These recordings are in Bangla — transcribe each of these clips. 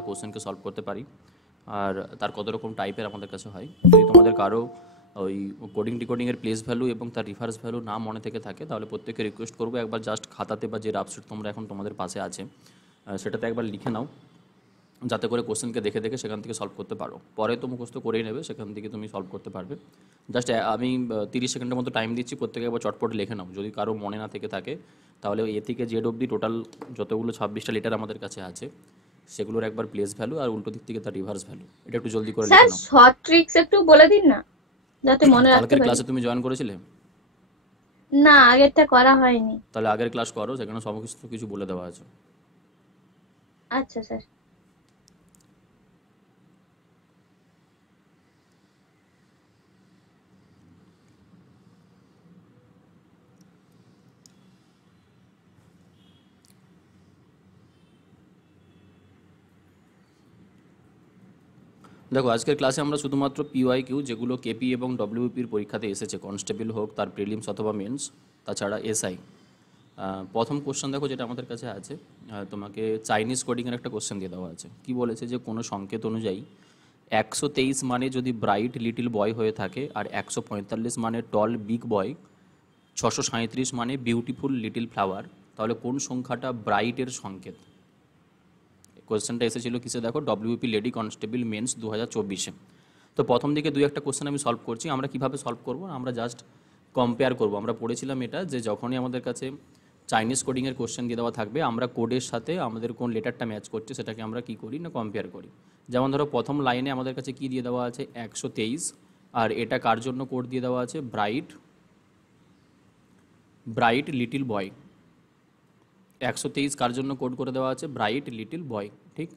আমরা কোশ্চেনকে সলভ করতে পারি আর তার কত রকম টাইপের আমাদের কাছে হয়। যদি তোমাদের কারো ওই কোডিং ডিকোডিংয়ের প্লেস ভ্যালু এবং তার রিভার্স ভ্যালু না মনে থেকে থাকে তাহলে প্রত্যেককে রিকোয়েস্ট করবো একবার জাস্ট খাতাতে বা যে রাফশিট তোমরা এখন তোমাদের পাশে আছে সেটাতে একবার লিখে নাও, যাতে করে কোশ্চেনকে দেখে দেখে সেখান থেকে সলভ করতে পারো। পরে তো মুখস্থ করেই নেবে, সেখান থেকে তুমি সলভ করতে পারবে। জাস্ট আমি 30 সেকেন্ডের মতো টাইম দিচ্ছি, প্রত্যেকে একবার চটপট লিখে নাও। যদি কারো মনে না থেকে থাকে তাহলে এ থেকে জেড অবধি টোটাল যতগুলো 26টা লিটার আমাদের কাছে আছে সেগুলোর একবার প্লেস ভ্যালু আর উল্টো দিক থেকে তার রিভার্স ভ্যালু এটা একটু জলদি করে স্যার লিখে নাও। শর্ট ট্রিক্স একটু বলে দিন না, যাতে মনে রাখতে কালকের পারি। ক্লাসে তুমি জয়েন করেছিলে? না, আগেরটা করা হয়নি। তাহলে আগের ক্লাস করো, সেখানে সমস্ত কিছু বলে দেওয়া আছে। আচ্ছা স্যার। দেখো আজকের ক্লাসে আমরা শুধুমাত্র পিওয়াই কিউ যেগুলো কেপি এবং ডব্লিউপির পরীক্ষাতে এসেছে, কনস্টেবল হোক তার প্রিলিমস অথবা মেন্স, তাছাড়া এসআই। প্রথম কোশ্চেন দেখো যেটা আমাদের কাছে আছে, তোমাকে চাইনিজ কোডিংয়ের একটা কোশ্চেন দিয়ে দেওয়া আছে। কি বলেছে যে কোনো সংকেত অনুযায়ী 123 মানে যদি ব্রাইট লিটিল বয় হয়ে থাকে আর 145 মানে টল বিগ বয়, 637 মানে বিউটিফুল লিটিল ফ্লাওয়ার, তাহলে কোন সংখ্যাটা ব্রাইটের সংকেত? কোয়েশ্চেনটা এসেছিল কিসে দেখো, ডব্লিউপি লেডি কনস্টেবল মেন্স 2024-এ। তো প্রথম দিকে দুই একটা কোশ্চেন আমি সলভ করছি। আমরা কিভাবে সলভ করব, আমরা জাস্ট কম্পেয়ার করব। আমরা পড়েছিলাম এটা যে যখনই আমাদের কাছে চাইনিজ কোডিংয়ের কোশ্চেন দিয়ে দেওয়া থাকবে আমরা কোডের সাথে আমাদের কোন লেটারটা ম্যাচ করছে সেটাকে আমরা কি করি না কম্পেয়ার করি। যেমন ধরো প্রথম লাইনে আমাদের কাছে কি দিয়ে দেওয়া আছে 123, আর এটা কার জন্য কোড দিয়ে দেওয়া আছে ব্রাইট ব্রাইট লিটিল বয়। 123 কার জন্য কোড করে দেওয়া আছে ব্রাইট লিটিল বয়, ঠিক।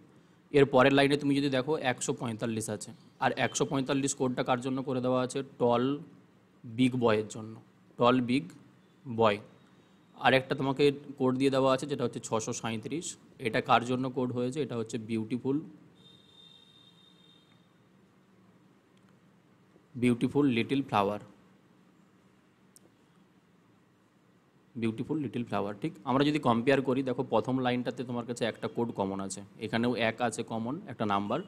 এর পরের লাইনে তুমি যদি দেখো 145 আছে, আর 145 কোডটা কার জন্য করে দেওয়া আছে টল বিগ বয়ের জন্য, টল বিগ বয়। আর একটা তোমাকে কোড দিয়ে দেওয়া আছে যেটা হচ্ছে 637, এটা কার জন্য কোড হয়েছে, এটা হচ্ছে beautiful beautiful little flower, beautiful little flower, ঠিক। আমরা যদি কম্পেয়ার করি দেখো প্রথম লাইনটাতে তোমার কাছে একটা কোড কমন আছে, এখানেও এক আছে কমন একটা নাম্বার,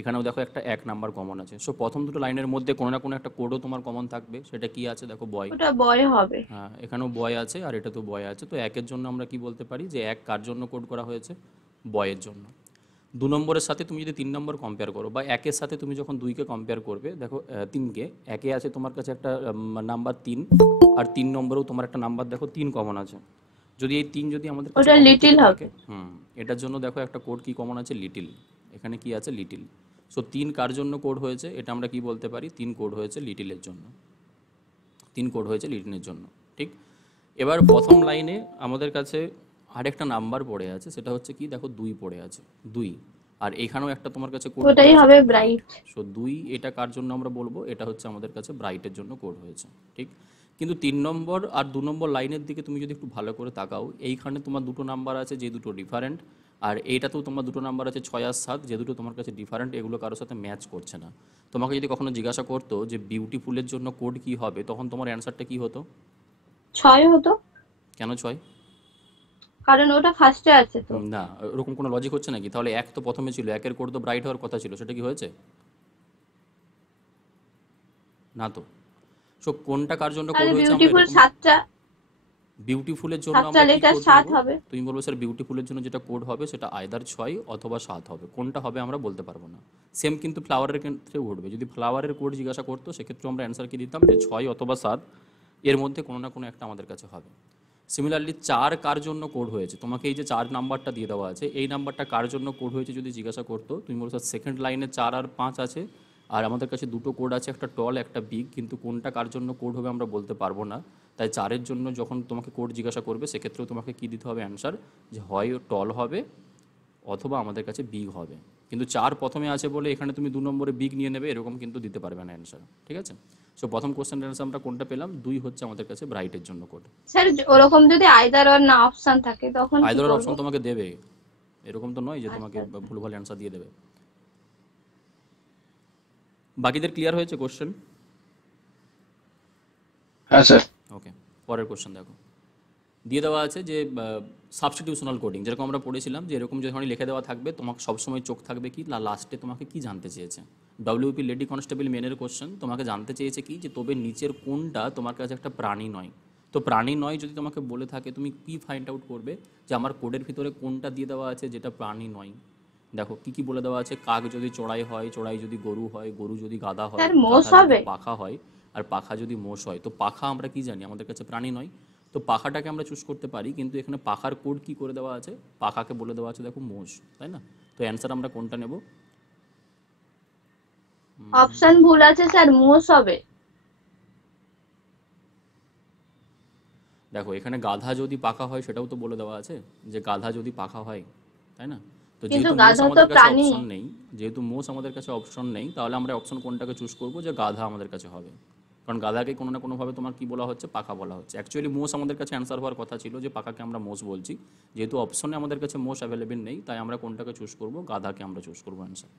এখানেও দেখো একটা এক নাম্বার কমন আছে। সো প্রথম দুটো লাইনের মধ্যে কোনো না কোনো একটা কোডও তোমার কমন থাকবে, সেটা কি আছে দেখো বয়। ওটা বয় হবে। হ্যাঁ এখানেও বয় আছে আর এটা তো বয় আছে, তো একের জন্য আমরা কি বলতে পারি যে এক কার জন্য কোড করা হয়েছে বয়ের জন্য। 2 নম্বরের সাথে তুমি যদি 3 নম্বর কম্পেয়ার করো বা একের সাথে তুমি যখন 2কে কম্পেয়ার করবে দেখো 3কে, একে আছে তোমার কাছে একটা নাম্বার 3, আর 3 নম্বরেও তোমার একটা নাম্বার দেখো 3 কমন আছে। যদি এই 3 যদি আমাদের কাছে ওটা কমন লিটিল থেকে হবে। থাকে, এটার জন্য দেখো একটা কোড কি কমন আছে লিটিল, এখানে কি আছে লিটিল। সো 3 কার জন্য কোড হয়েছে এটা আমরা কি বলতে পারি 3 কোড হয়েছে লিটিলের জন্য, 3 কোড হয়েছে লিটিলের জন্য, ঠিক। এবার প্রথম লাইনে আমাদের কাছে আরেকটা নাম্বার পড়ে আছে, সেটা হচ্ছে কি দেখো 2 পড়ে আছে 2, আর এখানেও একটা তোমার কাছে কোড পড়ে ওটাই আছে হবে কি ব্রাইট। ব্রাইট। সো 2 এটা কার জন্য আমরা বলবো, এটা হচ্ছে আমাদের কাছে ব্রাইটের জন্য কোড হয়েছে, ঠিক। কিন্তু 3 নম্বর আর 2 নম্বর লাইনের দিকে তুমি যদি একটু ভালো করে তাকাও, এইখানে তোমার দুটো নাম্বার আছে যে দুটো ডিফারেন্ট, আর এইটাতেও তোমার দুটো নাম্বার আছে 6 আর 7 যে দুটো তোমার কাছে ডিফারেন্ট, এগুলো কারোর সাথে ম্যাচ করছে না। তোমাকে যদি কখনো জিজ্ঞাসা করতো যে বিউটিফুলের জন্য কোড কি হবে, তখন তোমার অ্যান্সারটা কি হতো? 6 হতো, কেন 6? কারণ ওটা ফার্স্টে আছে তো। না, ওরকম কোনো লজিক হচ্ছে নাকি? তাহলে এক তো প্রথমে ছিল, একের কোড তো ব্রাইট হওয়ার কথা ছিল, সেটা কি হয়েছে? না তো। সো কোনটা কার জন্য কোড তাহলে হয়েছে আমরা বিউটিফুল এরকম, সাতটা বিউটিফুলের জন্য সাতটা আমরা কি লেটার কোড 7 বলবো? হবে। তুমি বলবো স্যার বিউটিফুলের জন্য যেটা কোড হবে সেটা আইদার 6 অথবা 7 হবে, কোনটা হবে আমরা বলতে পারবো না। সেম কিন্তু ফ্লাওয়ারের ক্ষেত্রে ঘটবে, যদি ফ্লাওয়ারের কোড জিজ্ঞাসা করতো সেক্ষেত্রে আমরা অ্যান্সার কি দিতাম যে 6 অথবা 7, এর মধ্যে কোনো না কোনো একটা আমাদের কাছে হবে। সিমিলারলি 4 কার জন্য কোড হয়েছে, তোমাকে এই যে 4 নাম্বারটা দিয়ে দেওয়া আছে এই নাম্বারটা কার জন্য কোড হয়েছে যদি জিজ্ঞাসা করতো, তুমি বলছো সেকেন্ড লাইনে 4 আর 5 আছে, আর আমাদের কাছে দুটো কোড আছে একটা টল একটা বিগ, কিন্তু কোনটা কার জন্য কোড হবে আমরা বলতে পারবো না। তাই 4-এর জন্য যখন তোমাকে কোড জিজ্ঞাসা করবে সেক্ষেত্রেও তোমাকে কী দিতে হবে অ্যান্সার, যে হয় টল হবে অথবা আমাদের কাছে বিগ হবে। কিন্তু 4 প্রথমে আছে বলে এখানে তুমি 2 নম্বরে বিগ নিয়ে নেবে এরকম কিন্তু দিতে পারবে না অ্যান্সার, ঠিক আছে। সো প্রথম কোশ্চেনের অ্যান্সার আমরা কোনটা পেলাম, 2 হচ্ছে আমাদের কাছে ব্রাইটের জন্য কোড। স্যার ওরকম যদি আইদার অর না অপশন থাকে তখন কি আইদার করব? অপশন তোমাকে দেবে, এরকম তো নয় যে তোমাকে আচ্ছা আচ্ছা। ভুলভাল অ্যান্সার দিয়ে দেবে। বাকিদের ক্লিয়ার হয়েছে কোশ্চেন? হ্যাঁ স্যার। ওকে, পরের কোশ্চেন দেখো। দিয়ে দেওয়া আছে যে সাবস্টিটিউশনাল কোডিং, যেরকম আমরা পড়েছিলাম যে এরকম যখন লিখে দেওয়া থাকবে তোমাকে সবসময় চোখ থাকবে কি লাস্টে তোমাকে কি জানতে চেয়েছে। ডব্লিউপি লেডি কনস্টেবল মেনের কোশ্চেন, তোমাকে জানতে চেয়েছে কি যে তবে নিচের কোনটা তোমার কাছে একটা প্রাণী নয়। তো প্রাণী নয় যদি তোমাকে বলে থাকে তুমি কি ফাইন্ড আউট করবে যে আমার কোডের ভিতরে কোনটা দিয়ে দেওয়া আছে যেটা প্রাণী নয়। দেখো কি কি বলে দেওয়া আছে, কাক যদি চড়াই হয়, চড়াই যদি গরু হয়, গরু যদি গাধা হয়, স্যার মোষ গাধা যদি হবে। পাখা হয়, আর পাখা যদি মোষ হয়। তো পাখা আমরা কি জানি আমাদের কাছে প্রাণী নয়, তো পাখাটাকে আমরা চুজ করতে পারি, কিন্তু এখানে পাখার কোড কি করে দেওয়া আছে, পাখাকে বলে দেওয়া আছে দেখো মোষ, তাই না? তো অ্যান্সার আমরা কোনটা নেব? অপশন ভুল আছে স্যার, মোষ হবে। দেখো এখানে গাধা যদি পাখা হয় সেটাও তো বলে দেওয়া আছে যে গাধা যদি পাখা হয়, তাই না? তো কিন্তু যেহেতু মোষ গাধা তো আমাদের কাছে প্রাণী। অপশন নেই, যেহেতু মোষ আমাদের কাছে অপশন নেই, তাহলে আমরা অপশন কোনটাকে চুজ করব যে গাধা আমাদের কাছে হবে। কারণ গাধাকে কোনো না কোনোভাবে তোমার কি বলা হচ্ছে, পাখা বলা হচ্ছে। অ্যাকচুয়ালি মোষ আমাদের কাছে অ্যান্সার হওয়ার কথা ছিল, যে পাখাকে আমরা মোষ বলছি। যেহেতু অপশনে আমাদের কাছে মোষ অ্যাভেলেবেল নেই, তাই আমরা কোনটাকে চুজ করব, গাধাকে আমরা চুজ করবো অ্যান্সার।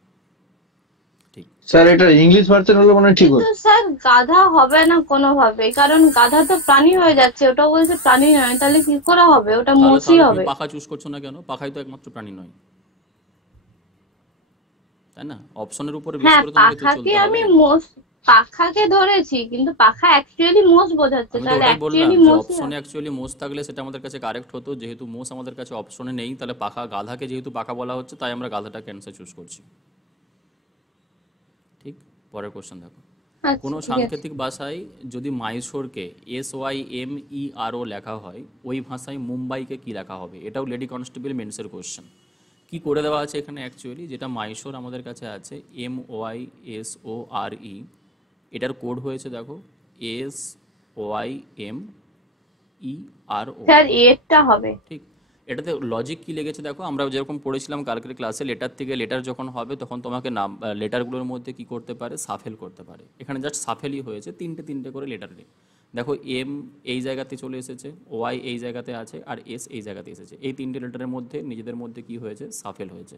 ঠিক। স্যার এটা ইংলিশ ভার্সন হলে মনে হয় ঠিক কিন্তু হতো। স্যার গাধা হবে না কোনোভাবে, কারণ গাধা তো প্রাণী হয়ে যাচ্ছে, ওটা বলছে প্রাণী নয়, তাহলে কি করে হবে, ওটা তাহলে মোষই তাহলে তুমি হবে। পাখা চুজ করছো না কেন? পাখাই তো একমাত্র প্রাণী নয়, তাই না? অপশনের উপরে বেশ হ্যাঁ, করে তোমাকে তো পাখাকে চলতে হবে। আমি মোষ, পাখাকে ধরেছি, কিন্তু পাখা অ্যাকচুয়ালি মোষ বোঝাচ্ছে, আমি তো তাহলে ওটাই বললাম অ্যাকচুয়ালি যে মোষই অপশনে হবে। অ্যাকচুয়ালি মোষ থাকলে সেটা আমাদের কাছে কারেক্ট হতো। যেহেতু মোষ আমাদের কাছে অপশনে নেই, তাহলে পাখা, গাধাকে যেহেতু পাখা বলা হচ্ছে, তাই আমরা গাধাটাকে অ্যান্সার চুজ করছি। ঠিক। পরের কোশ্চেন দেখো, আচ্ছা কোনো ঠিক আছে। সাংকেতিক ভাষায় যদি মাইশোরকে SYMERO লেখা হয়, ওই ভাষায় মুম্বাইকে কি লেখা হবে? এটাও লেডি কনস্টেবল মেন্সের কোশ্চেন। কি করে দেওয়া আছে এখানে অ্যাকচুয়ালি, যেটা মাইশোর আমাদের কাছে আছে MYSORE, এটার কোড হয়েছে দেখো SYMERO। স্যার এরটা হবে। ঠিক। এটাতে লজিক কি লেগেছে দেখো, আমরা যেরকম পড়েছিলাম কালকের ক্লাসে, লেটার থেকে লেটার যখন হবে তখন তোমাকে নাম লেটারগুলোর মধ্যে কি করতে পারে, সাফেল করতে পারে। এখানে জাস্ট সাফেলই হয়েছে, তিনটে তিনটে করে লেটার নেই। দেখো এম এই জায়গাতে চলে এসেছে, ওয়াই এই জায়গাতে আছে, আর এস এই জায়গাতে এসেছে। এই তিনটে লেটারের মধ্যে নিজেদের মধ্যে কি হয়েছে, সাফেল হয়েছে।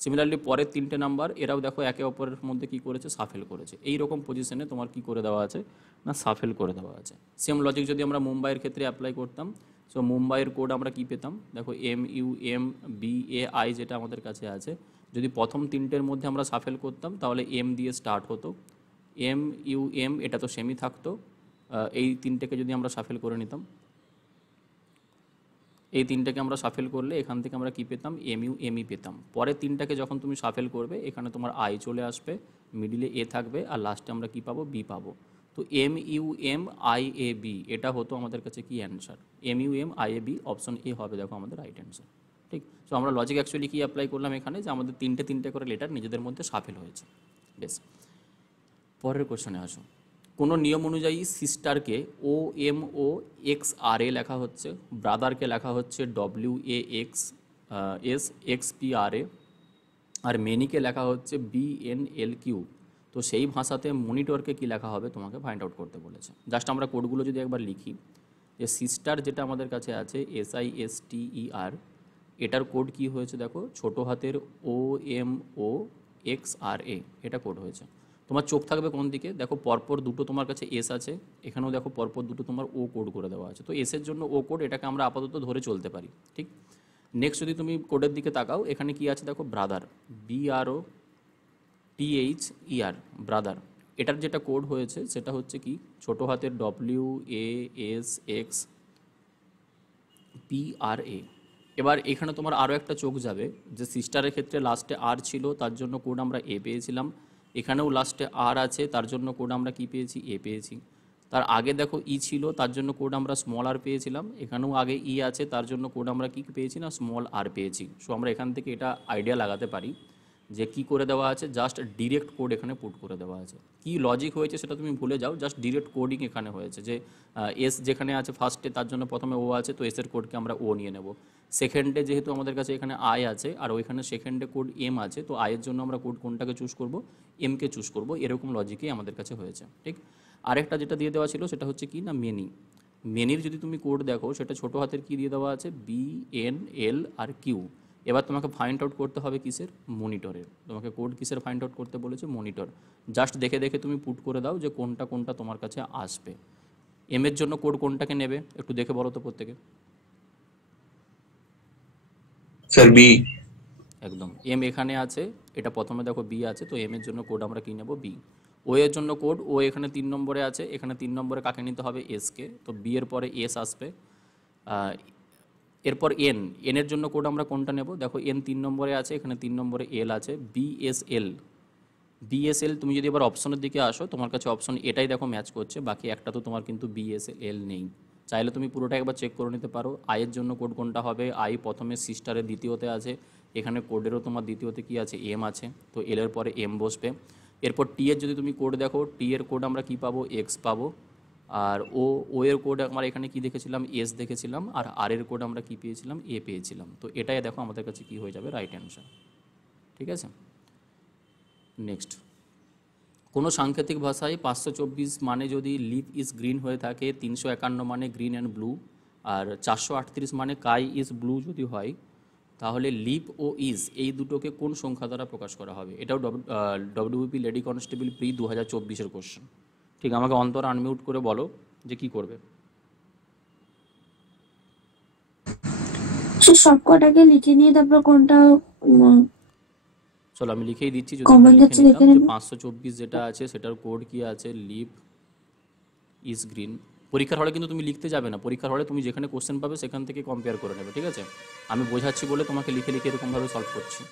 সিমিলারলি পরের তিনটে নাম্বার, এরাও দেখো একে অপরের মধ্যে কি করেছে, সাফেল করেছে। এই রকম পজিশনে তোমার কি করে দেওয়া আছে না, সাফেল করে দেওয়া আছে। সেম লজিক যদি আমরা মুম্বাইয়ের ক্ষেত্রে অ্যাপ্লাই করতাম, সো মুম্বাইয়ের কোড আমরা কি পেতাম, দেখো MUMBAI যেটা আমাদের কাছে আছে, যদি প্রথম তিনটের মধ্যে আমরা সাফেল করতাম তাহলে এম দিয়ে স্টার্ট হতো। MUM এটা তো সেমি থাকতো। এই তিনটেকে যদি আমরা সাফেল করে নিতাম, এই তিনটাকে আমরা সাফেল করলে এখান থেকে আমরা কি পেতাম, MUME পেতাম। পরে তিনটাকে যখন তুমি সাফেল করবে, এখানে তোমার আই চলে আসবে, মিডিলে এ থাকবে, আর লাস্টে আমরা কি পাবো, বি পাবো। তো MUMIAB এটা হতো আমাদের কাছে কি অ্যান্সার, MUMIAB অপশন এ হবে দেখো আমাদের রাইট অ্যান্সার। ঠিক। সো আমরা লজিক অ্যাকচুয়ালি কি অ্যাপ্লাই করলাম এখানে, যে আমাদের তিনটে তিনটে করে লেটার নিজেদের মধ্যে সাফেল হয়েছে। বেশ, পরের কোশ্চেনে আসো। কোনো নিয়ম অনুযায়ী সিস্টারকে OMOXRA লেখা হচ্ছে, ব্রাদারকে লেখা হচ্ছে WAXSXPRA, আর মেনিকে লেখা হচ্ছে BNLQ। তো সেই ভাষাতে মনিটরকে কি লেখা হবে তোমাকে ফাইন্ড আউট করতে বলেছে। জাস্ট আমরা কোডগুলো যদি একবার লিখি, যে সিস্টার যেটা আমাদের কাছে আছে SISTER, এটার কোড কি হয়েছে দেখো, ছোটো হাতের OMOXRA, এটা কোড হয়েছে। তোমার চোখ থাকবে কোন দিকে, দেখো পরপর দুটো তোমার কাছে এস আছে, এখানেও দেখো পরপর দুটো তোমার ও কোড করে দেওয়া আছে। তো এসের জন্য ও কোড, এটাকে আমরা আপাতত ধরে চলতে পারি। ঠিক। নেক্সট যদি তুমি কোডের দিকে তাকাও, এখানে কি আছে দেখো, ব্রাদার, BROTHER, ব্রাদার। এটার যেটা কোড হয়েছে সেটা হচ্ছে কি, ছোটো হাতের WASXPRA। এবার এখানে তোমার আরও একটা চোখ যাবে, যে সিস্টারের ক্ষেত্রে লাস্টে আর ছিল, তার জন্য কোড আমরা এ পেয়েছিলাম। এখানেও লাস্টে আর আছে, তার জন্য কোড আমরা কি পেয়েছি, এ পেয়েছি। তার আগে দেখো ই ছিল, তার জন্য কোড আমরা স্মল আর পেয়েছিলাম। এখানেও আগে ই আছে, তার জন্য কোড আমরা কি পেয়েছি না, স্মল আর পেয়েছি। সো আমরা এখান থেকে এটা আইডিয়া লাগাতে পারি যে কি করে দেওয়া আছে, জাস্ট ডিরেক্ট কোড এখানে পুট করে দেওয়া আছে। কি লজিক হয়েছে সেটা তুমি ভুলে যাও, জাস্ট ডিরেক্ট কোডিং এখানে হয়েছে। যে এস যেখানে আছে ফার্স্টে, তার জন্য প্রথমে ও আছে, তো এসের কোডকে আমরা ও নিয়ে নেব। সেকেন্ডে যেহেতু আমাদের কাছে এখানে আই আছে, আর ওইখানে সেকেন্ডে কোড এম আছে, তো আয়ের জন্য আমরা কোড কোনটাকে চুজ করব, এমকে চুজ করব। এরকম লজিকই আমাদের কাছে হয়েছে। ঠিক। আরেকটা যেটা দিয়ে দেওয়া ছিল সেটা হচ্ছে কি না, মেনি। মেনির যদি তুমি কোড দেখো, সেটা ছোটো হাতের কি দিয়ে দেওয়া আছে, BNL আর কিউ। এবার তোমাকে ফাইন্ড আউট করতে হবে কিসের, মনিটরের। তোমাকে কোড কিসের ফাইন্ড আউট করতে বলেছে, মনিটর। জাস্ট দেখে দেখে তুমি পুট করে দাও যে কোনটা কোনটা তোমার কাছে আসবে। এম এর জন্য কোড কোনটাকে নেবে একটু দেখে বলো তো প্রত্যেকে। Sir B. একদম। এম এখানে আছে, এটা প্রথমে দেখো বি আছে, তো এম এর জন্য কোড আমরা কী নেব? বি। ও এর জন্য কোড, ও এখানে 3 নম্বরে আছে, এখানে 3 নম্বরে কাকে নিতে হবে? এসকে, তো বি এর পরে এস আসবে। এরপর এন, এনের জন্য কোড আমরা কোনটা নেব? দেখো এন 3 নম্বরে আছে, এখানে 3 নম্বরে এল আছে, বিএসএল। বিএসএল তুমি যদি এবার অপশনের দিকে আসো, তোমার কাছে অপশন এটাই দেখো ম্যাচ করছে, বাকি একটা তো তোমার কিন্তু বিএসএল নেই। চাইলে তুমি পুরোটা একবার চেক করে নিতে পারো। আইয়ের জন্য কোড কোনটা হবে? আই প্রথমে সিস্টারের দ্বিতীয়তে আছে, এখানে কোডেরও তোমার দ্বিতীয়তে কি আছে? এম আছে, তো এল এর পরে এম বসবে। এরপর টি এর যদি তুমি কোড দেখো, টি এর কোড আমরা কি পাবো? এক্স পাবো। আর ও এর কোড আমরা এখানে কি দেখেছিলাম? এস দেখেছিলাম। আর আর এর কোড আমরা কি পেয়েছিলাম? এ পেয়েছিলাম। তো এটাই দেখো আমাদের কাছে কি হয়ে যাবে? Right answer. ঠিক আছে, নেক্সট। কোনো সাংকেতিক ভাষায় 524 মানে যদি লিভ ইজ গ্রিন হয়ে থাকে, 351 মানে গ্রিন অ্যান্ড ব্লু, আর 438 মানে কাই ইজ ব্লু যদি হয়, তাহলে লিভ ও ইজ এই দুটোকে কোন সংখ্যা দ্বারা প্রকাশ করা হবে? এটাও ডব্লিউপি লেডি কনস্টেবল প্রি 2024-এর কোশ্চেন। ঠিক, আমাকে অন্তর আনমিউট করে বলো যে কি করবে। সবকটাকে লিখে নিয়ে তারপর কোনটা চলো আমি লিখেই দিচ্ছি, যদি কমন আমরা লিখে যাচ্ছে নিতাম লিখে যে নেব। 524 যেটা আছে সেটার কোড কি আছে? Leave is green. পরীক্ষার হলে কিন্তু তুমি লিখতে যাবে না, পরীক্ষার হলে তুমি যেখানে কোশ্চেন পাবে সেখান থেকে কম্পেয়ার করে নেবে। ঠিক আছে, আমি বোঝাচ্ছি বলে তোমাকে লিখে লিখে এরকমভাবে সলভ করছি।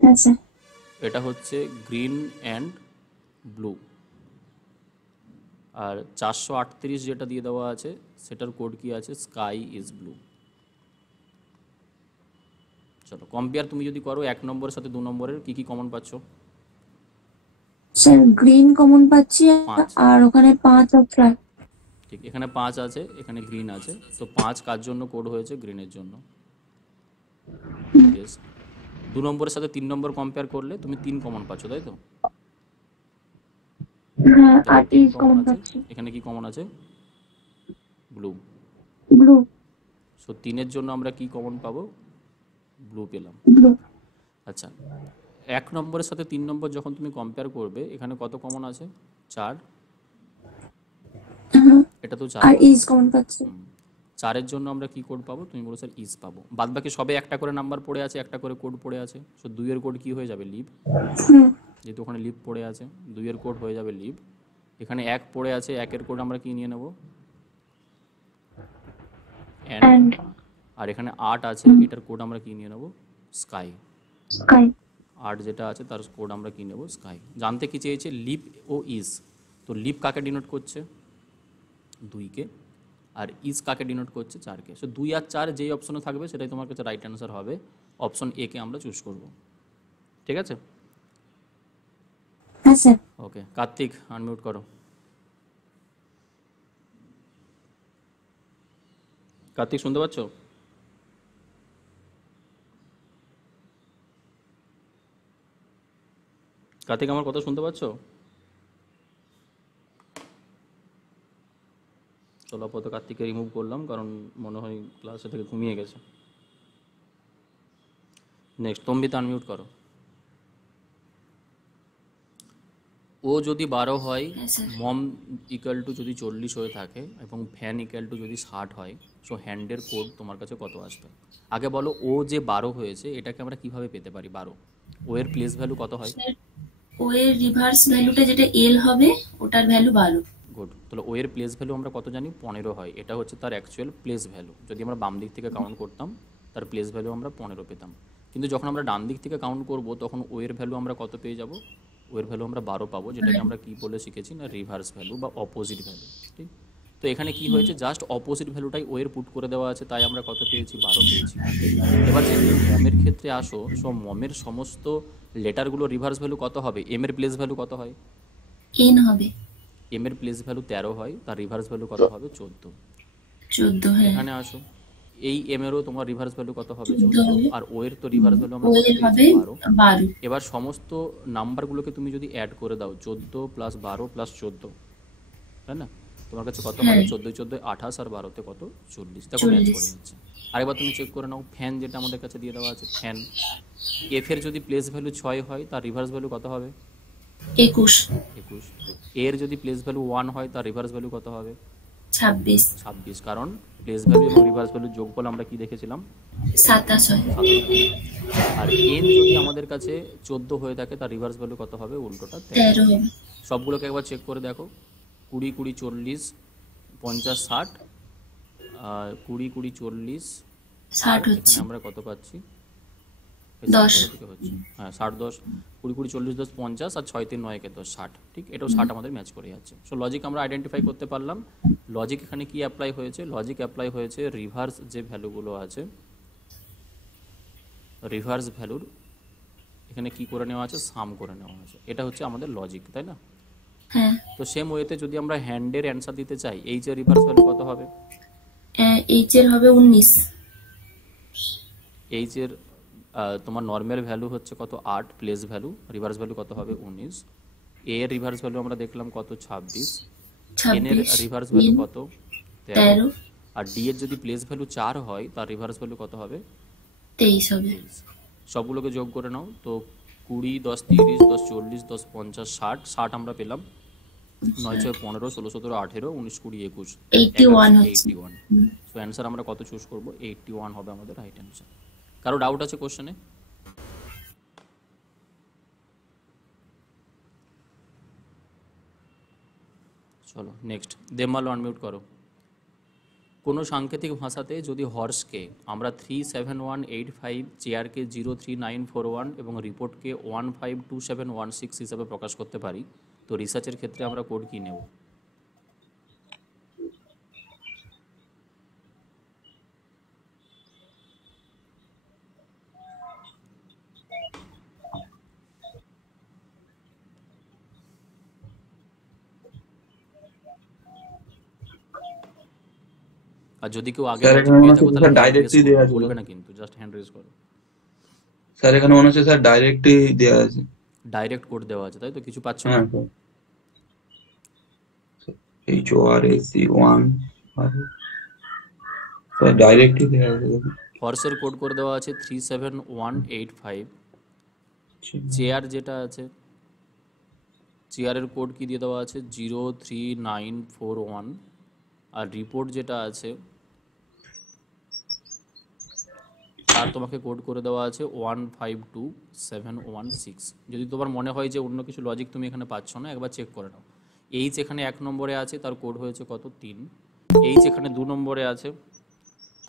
আচ্ছা, এটা হচ্ছে গ্রিন অ্যান্ড ব্লু। আর 438 যেটা দিয়ে দেওয়া আছে সেটার কোড কি আছে? Sky is blue. চলো কম্পেয়ার তুমি যদি করো 1 নম্বরের সাথে 2 নম্বরের কি কি কমন পাচ্ছ? স্যার গ্রিন কমন পাচ্ছি 5। আর ওখানে 5 আর 4। ঠিক, এখানে 5 আছে, এখানে গ্রিন আছে, তো 5 কার জন্য কোড হয়েছে? গ্রিনের জন্য। বেশ, 2 নম্বরের সাথে 3 নম্বর কম্পেয়ার করলে তুমি 3 কমন পাচ্ছ, তাই তো? হ্যাঁ, আর দেখো 3 ইজ কমন কমন আছে, পাচ্ছি এখানে কি কমন আছে? ব্লু। ব্লু। সো 3-এর জন্য আমরা কি কমন পাবো? ব্লু পেলাম। ব্লু। আচ্ছা, 1 নম্বরের সাথে 3 নম্বর যখন তুমি কম্পেয়ার করবে, এখানে কত কমন আছে? 4। এটা তো 4 আর কমন ইজ আছে। কমন পাচ্ছি। 4-এর জন্য আমরা কি কোড পাবো? তুমি বলো স্যার ইজ পাবো। বাদ বাকি সবে একটা করে নাম্বার পড়ে আছে, একটা করে কোড পড়ে আছে। সো 2-এর কোড কি হয়ে যাবে? লিভ। হুম, যেহেতু ওখানে লিভ পড়ে আছে, 2-এর কোড হয়ে যাবে লিভ। এখানে 1 পড়ে আছে, 1-এর কোড আমরা কি নিয়ে নেব? অ্যান্ড। এন্ড আর এখানে 8 আছে, এটার কোড আমরা কি নিয়ে নেব? স্কাই। স্কাই। 8 যেটা আছে তার কোড আমরা কি নেব? স্কাই। জানতে কি চেয়েছে? লিভ ও ইজ। তো লিভ কাকে ডিনোট করছে? 2-কে। আর ইজ কাকে ডিনোট করছে? 4-কে। সো 2 আর 4 যেই অপশনে থাকবে সেটাই তোমার কাছে রাইট অ্যান্সার হবে। অপশন এ কে আমরা চুজ করব। ঠিক আছে, হ্যাঁ স্যার। ওকে। কার্তিক আনমিউট করো। কার্তিক শুনতে পাচ্ছ? কার্তিক আমার কথা শুনতে পাচ্ছ? চলো আপাতত কার্তিককে রিমুভ করলাম, কারণ মনে হয় ক্লাসে থেকে ঘুমিয়ে গেছে। নেক্সট তম্বিতা আনমিউট করো। ও যদি 12 হয়, মম ইকুয়াল টু যদি 40 হয়ে থাকে এবং ফ্যান ইকুয়াল টু যদি 60 হয়, সো হ্যান্ডের কোড তোমার কাছে কত আসবে? আগে বলো, ও যে 12 হয়েছে এটাকে আমরা কিভাবে পেতে পারি? 12 ও এর প্লেস ভ্যালু কত হয়? ও এর রিভার্স ভ্যালুটা যেটা এল হবে ওটার ভ্যালু 12। গুড, তাহলে ও এর প্লেস ভ্যালু আমরা কত জানি? 15 হয়। এটা হচ্ছে তার অ্যাকচুয়াল প্লেস ভ্যালু। যদি আমরা বাম দিক থেকে কাউন্ট করতাম তার প্লেস ভ্যালু আমরা 15 পেতাম, কিন্তু যখন আমরা ডান দিক থেকে কাউন্ট করব তখন ও এর ভ্যালু আমরা কত পেয়ে যাব? ও এর ভ্যালু আমরা 12 পাবো, যেটাকে আমরা কি বলে শিখেছি না? রিভার্স ভ্যালু বা অপোজিট ভ্যালু। ঠিক, তো এখানে কি হয়েছে? জাস্ট অপোজিট ভ্যালুটাই ও এর পুট করে দেওয়া আছে, তাই আমরা কত পেয়েছি? 12 পেয়েছি। এবার যদি মমের ক্ষেত্রে আসো, সো মমের সমস্ত লেটারগুলো রিভার্স ভ্যালু কত হবে? এম এর প্লেস ভ্যালু কত হয়? এন হবে এম এর প্লেস ভ্যালু 13 হয়, তার রিভার্স ভ্যালু কত হবে? 14। 14। হ্যাঁ, এখানে আসো, এই এম এরও তোমার রিভার্স ভ্যালু কত হবে? 14 14। হবে। আর ও এর তো রিভার্স ভ্যালু আমরা ও কত এর হবে পেয়েছি? 12। 12। এবার সমস্ত নাম্বারগুলোকে তুমি যদি অ্যাড করে দাও, 14 প্লাস 12 প্লাস 14, তাই না? তোমার কাছে কত হবে? 14 14 28 আর 12তে কত? 40। দেখো ম্যাচ 40। করে যাচ্ছে। আরেকবার তুমি চেক করে নাও, ফ্যান যেটা আমাদের কাছে দিয়ে দেওয়া আছে, ফ্যান এফ এর যদি প্লেস ভ্যালু 6 হয়, তার রিভার্স ভ্যালু কত হবে? 21। 21। এর যদি প্লেস ভ্যালু 1 হয়, তার রিভার্স ভ্যালু কত হবে? 26, 26, কারণ প্লেস ভ্যালু এবং রিভার্স ভ্যালুর যোগফল আমরা কি দেখেছিলাম? 27 হয়। 27। আর n যদি আমাদের কাছে 14 হয়ে থাকে তার রিভার্স ভ্যালু কত হবে? উল্টোটা 13। 13 হবে। সবগুলোকে একবার চেক করে দেখো। 20, 20, 40, 50, 60, 20, 20, 40, 60 এখানে হচ্ছে। আমরা কত পাচ্ছি? 10। হ্যাঁ 60, 10, 20, 20, 40, 10, 50, আর 6, 3, 9, 10, 60। ঠিক, এটাও 60 আমাদের ম্যাচ করে যাচ্ছে। সো লজিক আমরা আইডেন্টিফাই করতে পারলাম। লজিক এখানে কি অ্যাপ্লাই হয়েছে? লজিক অ্যাপ্লাই হয়েছে রিভার্স যে ভ্যালুগুলো আছে, রিভার্স ভ্যালুর এখানে কি করে নেওয়া আছে? সাম করে নেওয়া আছে। এটা হচ্ছে আমাদের লজিক, তাই না? হ্যাঁ। তো সেম ওয়েতে যদি আমরা হ্যান্ডের অ্যান্সার দিতে চাই, এইচ এর রিভার্স ভ্যালু কত হবে? এইচ এর হবে 19। এইচ এর তোমার নর্মাল ভ্যালু হচ্ছে কত? 8, প্লেস ভ্যালু, রিভার্স ভ্যালু কত হবে? 19। এ এর রিভার্স ভ্যালু আমরা দেখলাম কত? 26। এন এর 26, রিভার্স ভ্যালু N, কত? 13। 13, আর ডি এর যদি প্লেস ভ্যালু 4 হয় তার রিভার্স ভ্যালু কত হবে? 23 হবে। 23। সবগুলোকে যোগ করে নাও। তো 20, 10, 30, 10, 40, 10, 50, 60, 60 আমরা পেলাম। 9, 6, 15, 16, 17, 18, 19, 20, 21, 81 হচ্ছে। 81। সো অ্যান্সার আমরা কত চুজ করব? 81 হবে আমাদের রাইট অ্যান্সার। কারো ডাউট আছে কোশ্চেনে? চলো নেক্সট। দেবমাল্য আনমিউট করো। কোনো সাংকেতিক ভাষাতে যদি হর্সকে আমরা 37185, চেয়ারকে 03941 এবং রিপোর্টকে 152716 হিসাবে প্রকাশ করতে পারি, তো রিসার্চের ক্ষেত্রে আমরা কোড কি নেব? আর যদি কেউ আগে স্যার লজিক এখানে মনে পেয়ে হচ্ছে থাকো তাহলে স্যার হ্যান্ড রেজ ডাইরেক্টলি দেওয়া করো, আছে। বলবে না কিন্তু, জাস্ট হ্যান্ড রেজ করো। স্যার এখানে মনে হচ্ছে স্যার ডাইরেক্টলি দেওয়া আছে। ডাইরেক্ট কোড দেওয়া আছে, তাই তো? কিছু পাচ্ছ না? হ্যাঁ স্যার, HORAC1 স্যার ডাইরেক্টলি দেওয়া আছে দেখুন। হর্সের কোড করে দেওয়া আছে 37185। চেয়ার যেটা আছে, চেয়ারের কোড কি দিয়ে দেওয়া আছে? 03941। আর রিপোর্ট যেটা আছে তার তোমাকে কোড করে দেওয়া আছে 152716। যদি তোমার মনে হয় যে অন্য কিছু লজিক তুমি এখানে পাচ্ছ না, একবার চেক করে নাও। এইচ এখানে 1 নম্বরে আছে, তার কোড হয়েছে কত? 3। এইচ এখানে 2 নম্বরে আছে,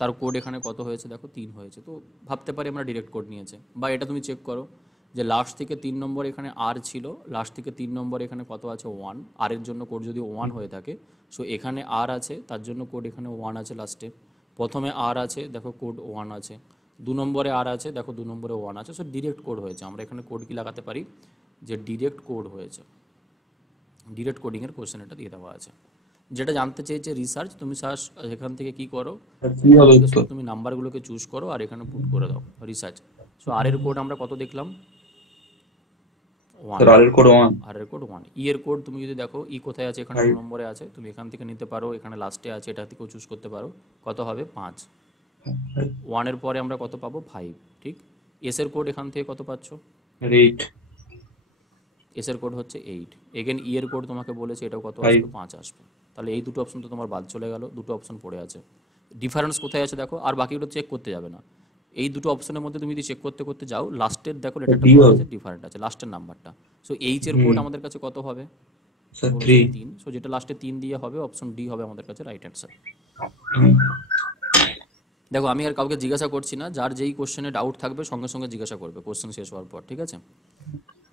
তার কোড এখানে কত হয়েছে? দেখো 3 হয়েছে। তো ভাবতে পারি আমরা ডিরেক্ট কোড নিয়েছে। বা এটা তুমি চেক করো যে লাস্ট থেকে 3 নম্বর এখানে আর ছিল, লাস্ট থেকে 3 নম্বর এখানে কত আছে? 1। আর এর জন্য কোড যদি 1 হয়ে থাকে, সো এখানে আর আছে, তার জন্য কোড এখানে 1 আছে লাস্টে। প্রথমে আর আছে, দেখো কোড 1 আছে। 2 নম্বরে আর আছে, দেখো 2 নম্বরে 1 আছে। সো ডিরেক্ট কোড হয়েছে। আমরা এখানে কোড কি লাগাতে পারি? যে ডিরেক্ট কোড হয়েছে। ডিরেক্ট কোডিংয়ের কোশ্চেন এটা দিয়ে দেওয়া আছে। যেটা জানতে চেয়েছে রিসার্চ, তুমি এখান থেকে কি করো? কি হবে উত্তর? তুমি নাম্বারগুলোকে চুজ করো আর এখানে পুট করে দাও রিসার্চ। সো আর এর কোড আমরা কত দেখলাম? 1। স্যার আর এর কোড 1। আর এর কোড 1। ই এর কোড তুমি যদি দেখো, ই কোথায় আছে? এখানে 2 নম্বরে আছে। তুমি এখান থেকে নিতে পারো, এখানে লাস্টে আছে, এটা থেকেও চুজ করতে পারো। কত হবে? 5। 1 এর পরে আমরা কত পাবো? 5। ঠিক। এস এর কোড এখান থেকে কত পাচ্ছ? 8। এস এর কোড হচ্ছে 8। এগেন ই এর কোড তোমাকে বলেছে, এটাও কত আসবে? 5 আসবে। তাহলে এই দুটো অপশন তো তোমার বাদ চলে গেল, দুটো অপশন পড়ে আছে। ডিফারেন্স কোথায় আছে দেখো, আর বাকিগুলো চেক করতে যাবে না। এই দুটো অপশনের মধ্যে তুমি যদি চেক করতে করতে যাও, লাস্টের দেখো লেটারটা পড়ে আছে, ডিফারেন্ট আছে লাস্টের নাম্বারটা। সো এইচ এর কোড আমাদের কাছে কত হবে? স্যার 3। 3। সো যেটা লাস্টে 3 দিয়ে হবে, অপশন ডি হবে আমাদের কাছে রাইট অ্যান্সার। দেখো আমি আর কাউকে জিজ্ঞাসা করছি না, যার যেই কোশ্চেনে ডাউট থাকবে সঙ্গে সঙ্গে জিজ্ঞাসা করবে কোশ্চেন শেষ হওয়ার পর, ঠিক আছে?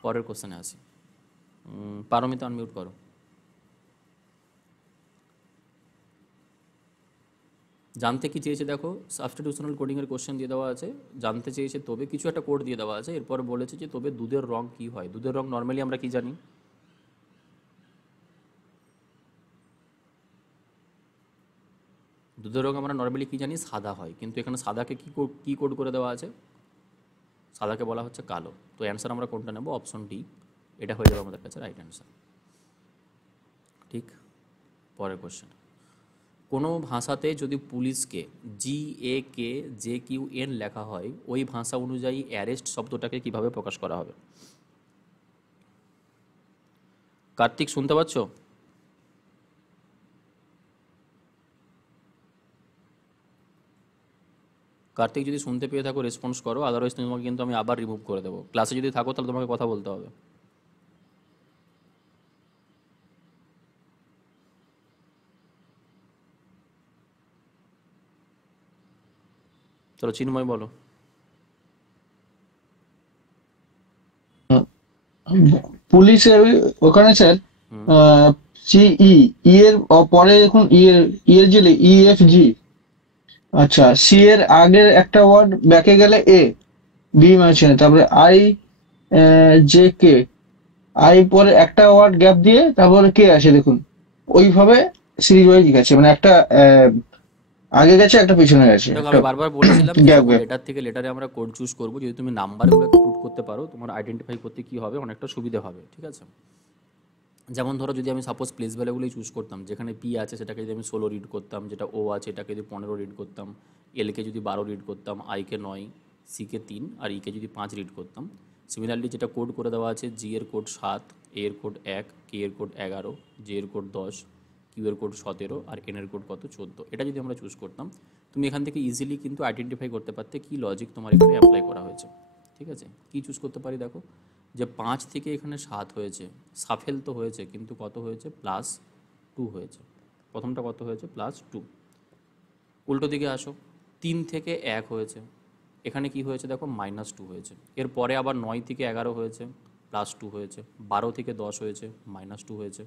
পরের কোশ্চেনে আসি। পারমিতা আনমিউট করো। জানতে কি চেয়েছে দেখো, সাবস্টিটিউশনাল কোডিংয়ের কোশ্চেন দিয়ে দেওয়া আছে। জানতে চেয়েছে তবে কিছু একটা কোড দিয়ে দেওয়া আছে, এরপর বলেছে যে তবে দুধের রং কি হয়? দুধের রং নর্মালি আমরা কি জানি? দুধের রং আমরা নর্মালি কি জানি? সাদা হয়। কিন্তু এখানে সাদাকে কি কোড করে দেওয়া আছে? সাদাকে বলা হচ্ছে কালো। তো অ্যান্সার আমরা কোনটা নেব? Option D. এটা হয়ে যাবে আমাদের কাছে রাইট অ্যান্সার। ঠিক। পরের কোশ্চেন। কোনো ভাষাতে যদি পুলিশকে GAKJQN লেখা হয়, ওই ভাষা অনুযায়ী অ্যারেস্ট শব্দটাকে কিভাবে প্রকাশ করা হবে? কার্তিক শুনতে পাচ্ছ? কার্তিক যদি শুনতে পেয়ে থাকো রেসপন্স করো, আদারওয়াইজ তোমাকে কিন্তু আমি আবার রিমুভ করে দেবো। ক্লাসে যদি থাকো তাহলে তোমাকে কথা বলতে হবে। চলো চিন্ময় বলো। পুলিশের ওখানে স্যার সিই এর পরে দেখুন এর যে EFG, আচ্ছা সি এর আগের একটা ওয়ার্ড ব্যাকে গেলে এ, বি মাঝখানে, তারপরে জে কে, পরে একটা ওয়ার্ড গ্যাপ দিয়ে তারপরে কে আসে দেখুন, ওইভাবে সিরিজ ওয়াইজ গেছে, মানে একটা আগে গেছে একটা পিছনে গেছে। দেখো আমি বারবার বলেছিলাম গ্যাপ লেটার থেকে লেটারে আমরা কোড চুজ করবো। যদি তুমি নাম্বারগুলোকে পুট করতে পারো তোমার আইডেন্টিফাই করতে কি হবে, অনেকটা সুবিধা হবে, ঠিক আছে। যেমন ধরো যদি আমি সাপোজ প্লেস ভ্যালুগুলোই চুজ করতাম, যেখানে পি আছে সেটাকে যদি আমি 16 রিড করতাম, যেটা ও আছে এটাকে যদি 15 রিড করতাম, এলকে যদি 12 রিড করতাম, আইকে 9, সিকে 3 আর ইকে যদি 5 রিড করতাম। সিমিলারলি যেটা কোড করে দেওয়া আছে, জি এর কোড 7, এ এর কোড 1, কে এর কোড 11, জে এর কোড 10, কিউ এর কোড 17 আর এন এর কোড কত 14, এটা যদি আমরা চুজ করতাম তুমি এখান থেকে ইজিলি কিন্তু আইডেন্টিফাই করতে পারতে কি লজিক তোমার এখানে অ্যাপ্লাই করা হয়েছে, ঠিক আছে। কি চুজ করতে পারি দেখো, যে 5 থেকে এখানে 7 হয়েছে, সাফেল তো হয়েছে কিন্তু কত হয়েছে, +2 হয়েছে। প্রথমটা কত হয়েছে, +2। উল্টো দিকে আসো, 3 থেকে 1 হয়েছে, এখানে কি হয়েছে দেখো, -2 হয়েছে। এরপরে আবার 9 থেকে 11 হয়েছে, +2 হয়েছে। 12 থেকে 10 হয়েছে, -2 হয়েছে।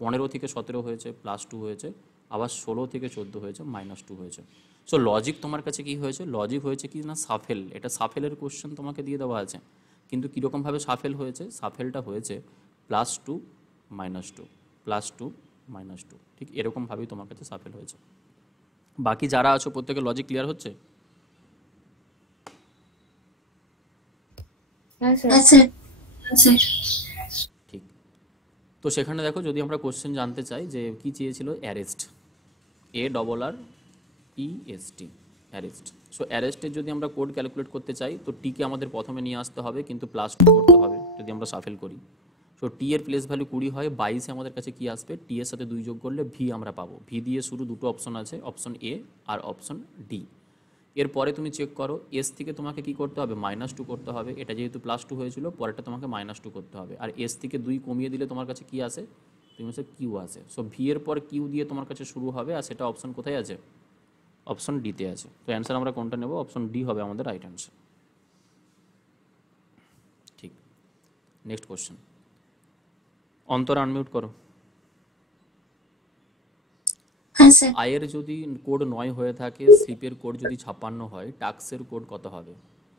15 থেকে 17 হয়েছে, +2 হয়েছে। আবার 16 থেকে 14 হয়েছে, -2 হয়েছে। সো লজিক তোমার কাছে কি হয়েছে, লজিক হয়েছে কি না সাফেল। এটা সাফেলের কোশ্চেন তোমাকে দিয়ে দেওয়া আছে, কিন্তু কীরকমভাবে সাফেল হয়েছে, সাফেলটা হয়েছে +2 -2 +2 -2, ঠিক এরকমভাবেই তোমার কাছে সাফেল হয়েছে। বাকি যারা আছো প্রত্যেকের লজিক ক্লিয়ার হচ্ছে? হ্যাঁ স্যার। স্যার ঠিক। তো সেখানে দেখো যদি আমরা কোশ্চেন জানতে চাই যে কি চেয়েছিল, অ্যারেস্ট, ARREST, অ্যারেস্ট। সো অ্যারেস্টের যদি আমরা কোড ক্যালকুলেট করতে চাই তো টিকে আমাদের প্রথমে নিয়ে আসতে হবে, কিন্তু +2 করতে হবে যদি আমরা সাফেল করি। সো টি এর প্লেস ভ্যালু 20 হয়, 22 আমাদের কাছে কি আসবে, টি এর সাথে 2 যোগ করলে ভি আমরা পাবো। ভি দিয়ে শুরু দুটো অপশন আছে, অপশন এ আর অপশন ডি। এরপরে তুমি চেক করো, এস থেকে তোমাকে কি করতে হবে, -2 করতে হবে। এটা যেহেতু +2 হয়েছিল, পরেরটা তোমাকে -2 করতে হবে। আর এস থেকে 2 কমিয়ে দিলে তোমার কাছে কি আসে, তুমি হচ্ছে কিউ আসে। সো ভি এর পর কিউ দিয়ে তোমার কাছে শুরু হবে, আর সেটা অপশন কোথায় আছে, অপশন ডিতে আছে। তো অ্যান্সার আমরা কোনটা নেব, অপশন ডি হবে আমাদের রাইট অ্যান্সার। ঠিক। নেক্সট কোশ্চেন, অন্তর আনমিউট করো। হ্যাঁ স্যার। আয়ের যদি কোড 9 হয়ে থাকে, স্লিপের কোড যদি 56 হয়, টাক্সের কোড কত হবে?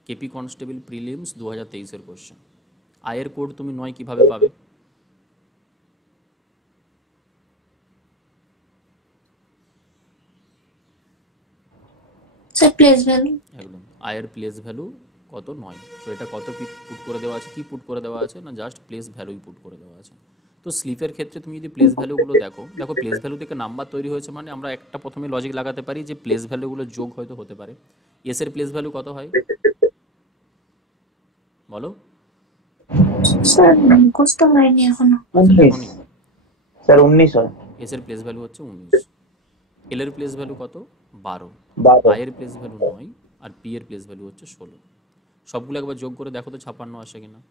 কেপি কনস্টেবল প্রিলিমস 2023-এর কোশ্চেন। আয়ের কোড তুমি 9 কিভাবে পাবে? Sir place value. একদম, আয়ের প্লেস ভ্যালু কত, 9। তো এটা কত পুট করে দেওয়া আছে, কি পুট করে দেওয়া আছে না, জাস্ট প্লেস ভ্যালুই পুট করে দেওয়া আছে। তো স্লিপের ক্ষেত্রে তুমি যদি প্লেস ভ্যালুগুলো দেখো, প্লেস ভ্যালু থেকে নাম্বার তৈরি হয়েছে, মানে আমরা একটা প্রথমে লজিক লাগাতে পারি যে প্লেস ভ্যালুগুলো যোগ হয়তো হতে পারে। এসের প্লেস ভ্যালু কত হয় বলো? স্যার মুখস্থ হয়নি এখনো। স্যার 19 হয়। এসের প্লেস ভ্যালু হচ্ছে 19। এল এর প্লেস ভ্যালু কত, 12। আই এর প্লেস ভ্যালু 9 আর পি এর প্লেস ভ্যালু হচ্ছে 16। সবগুলো একবার যোগ করে দেখো তো 56 আসে কিনা।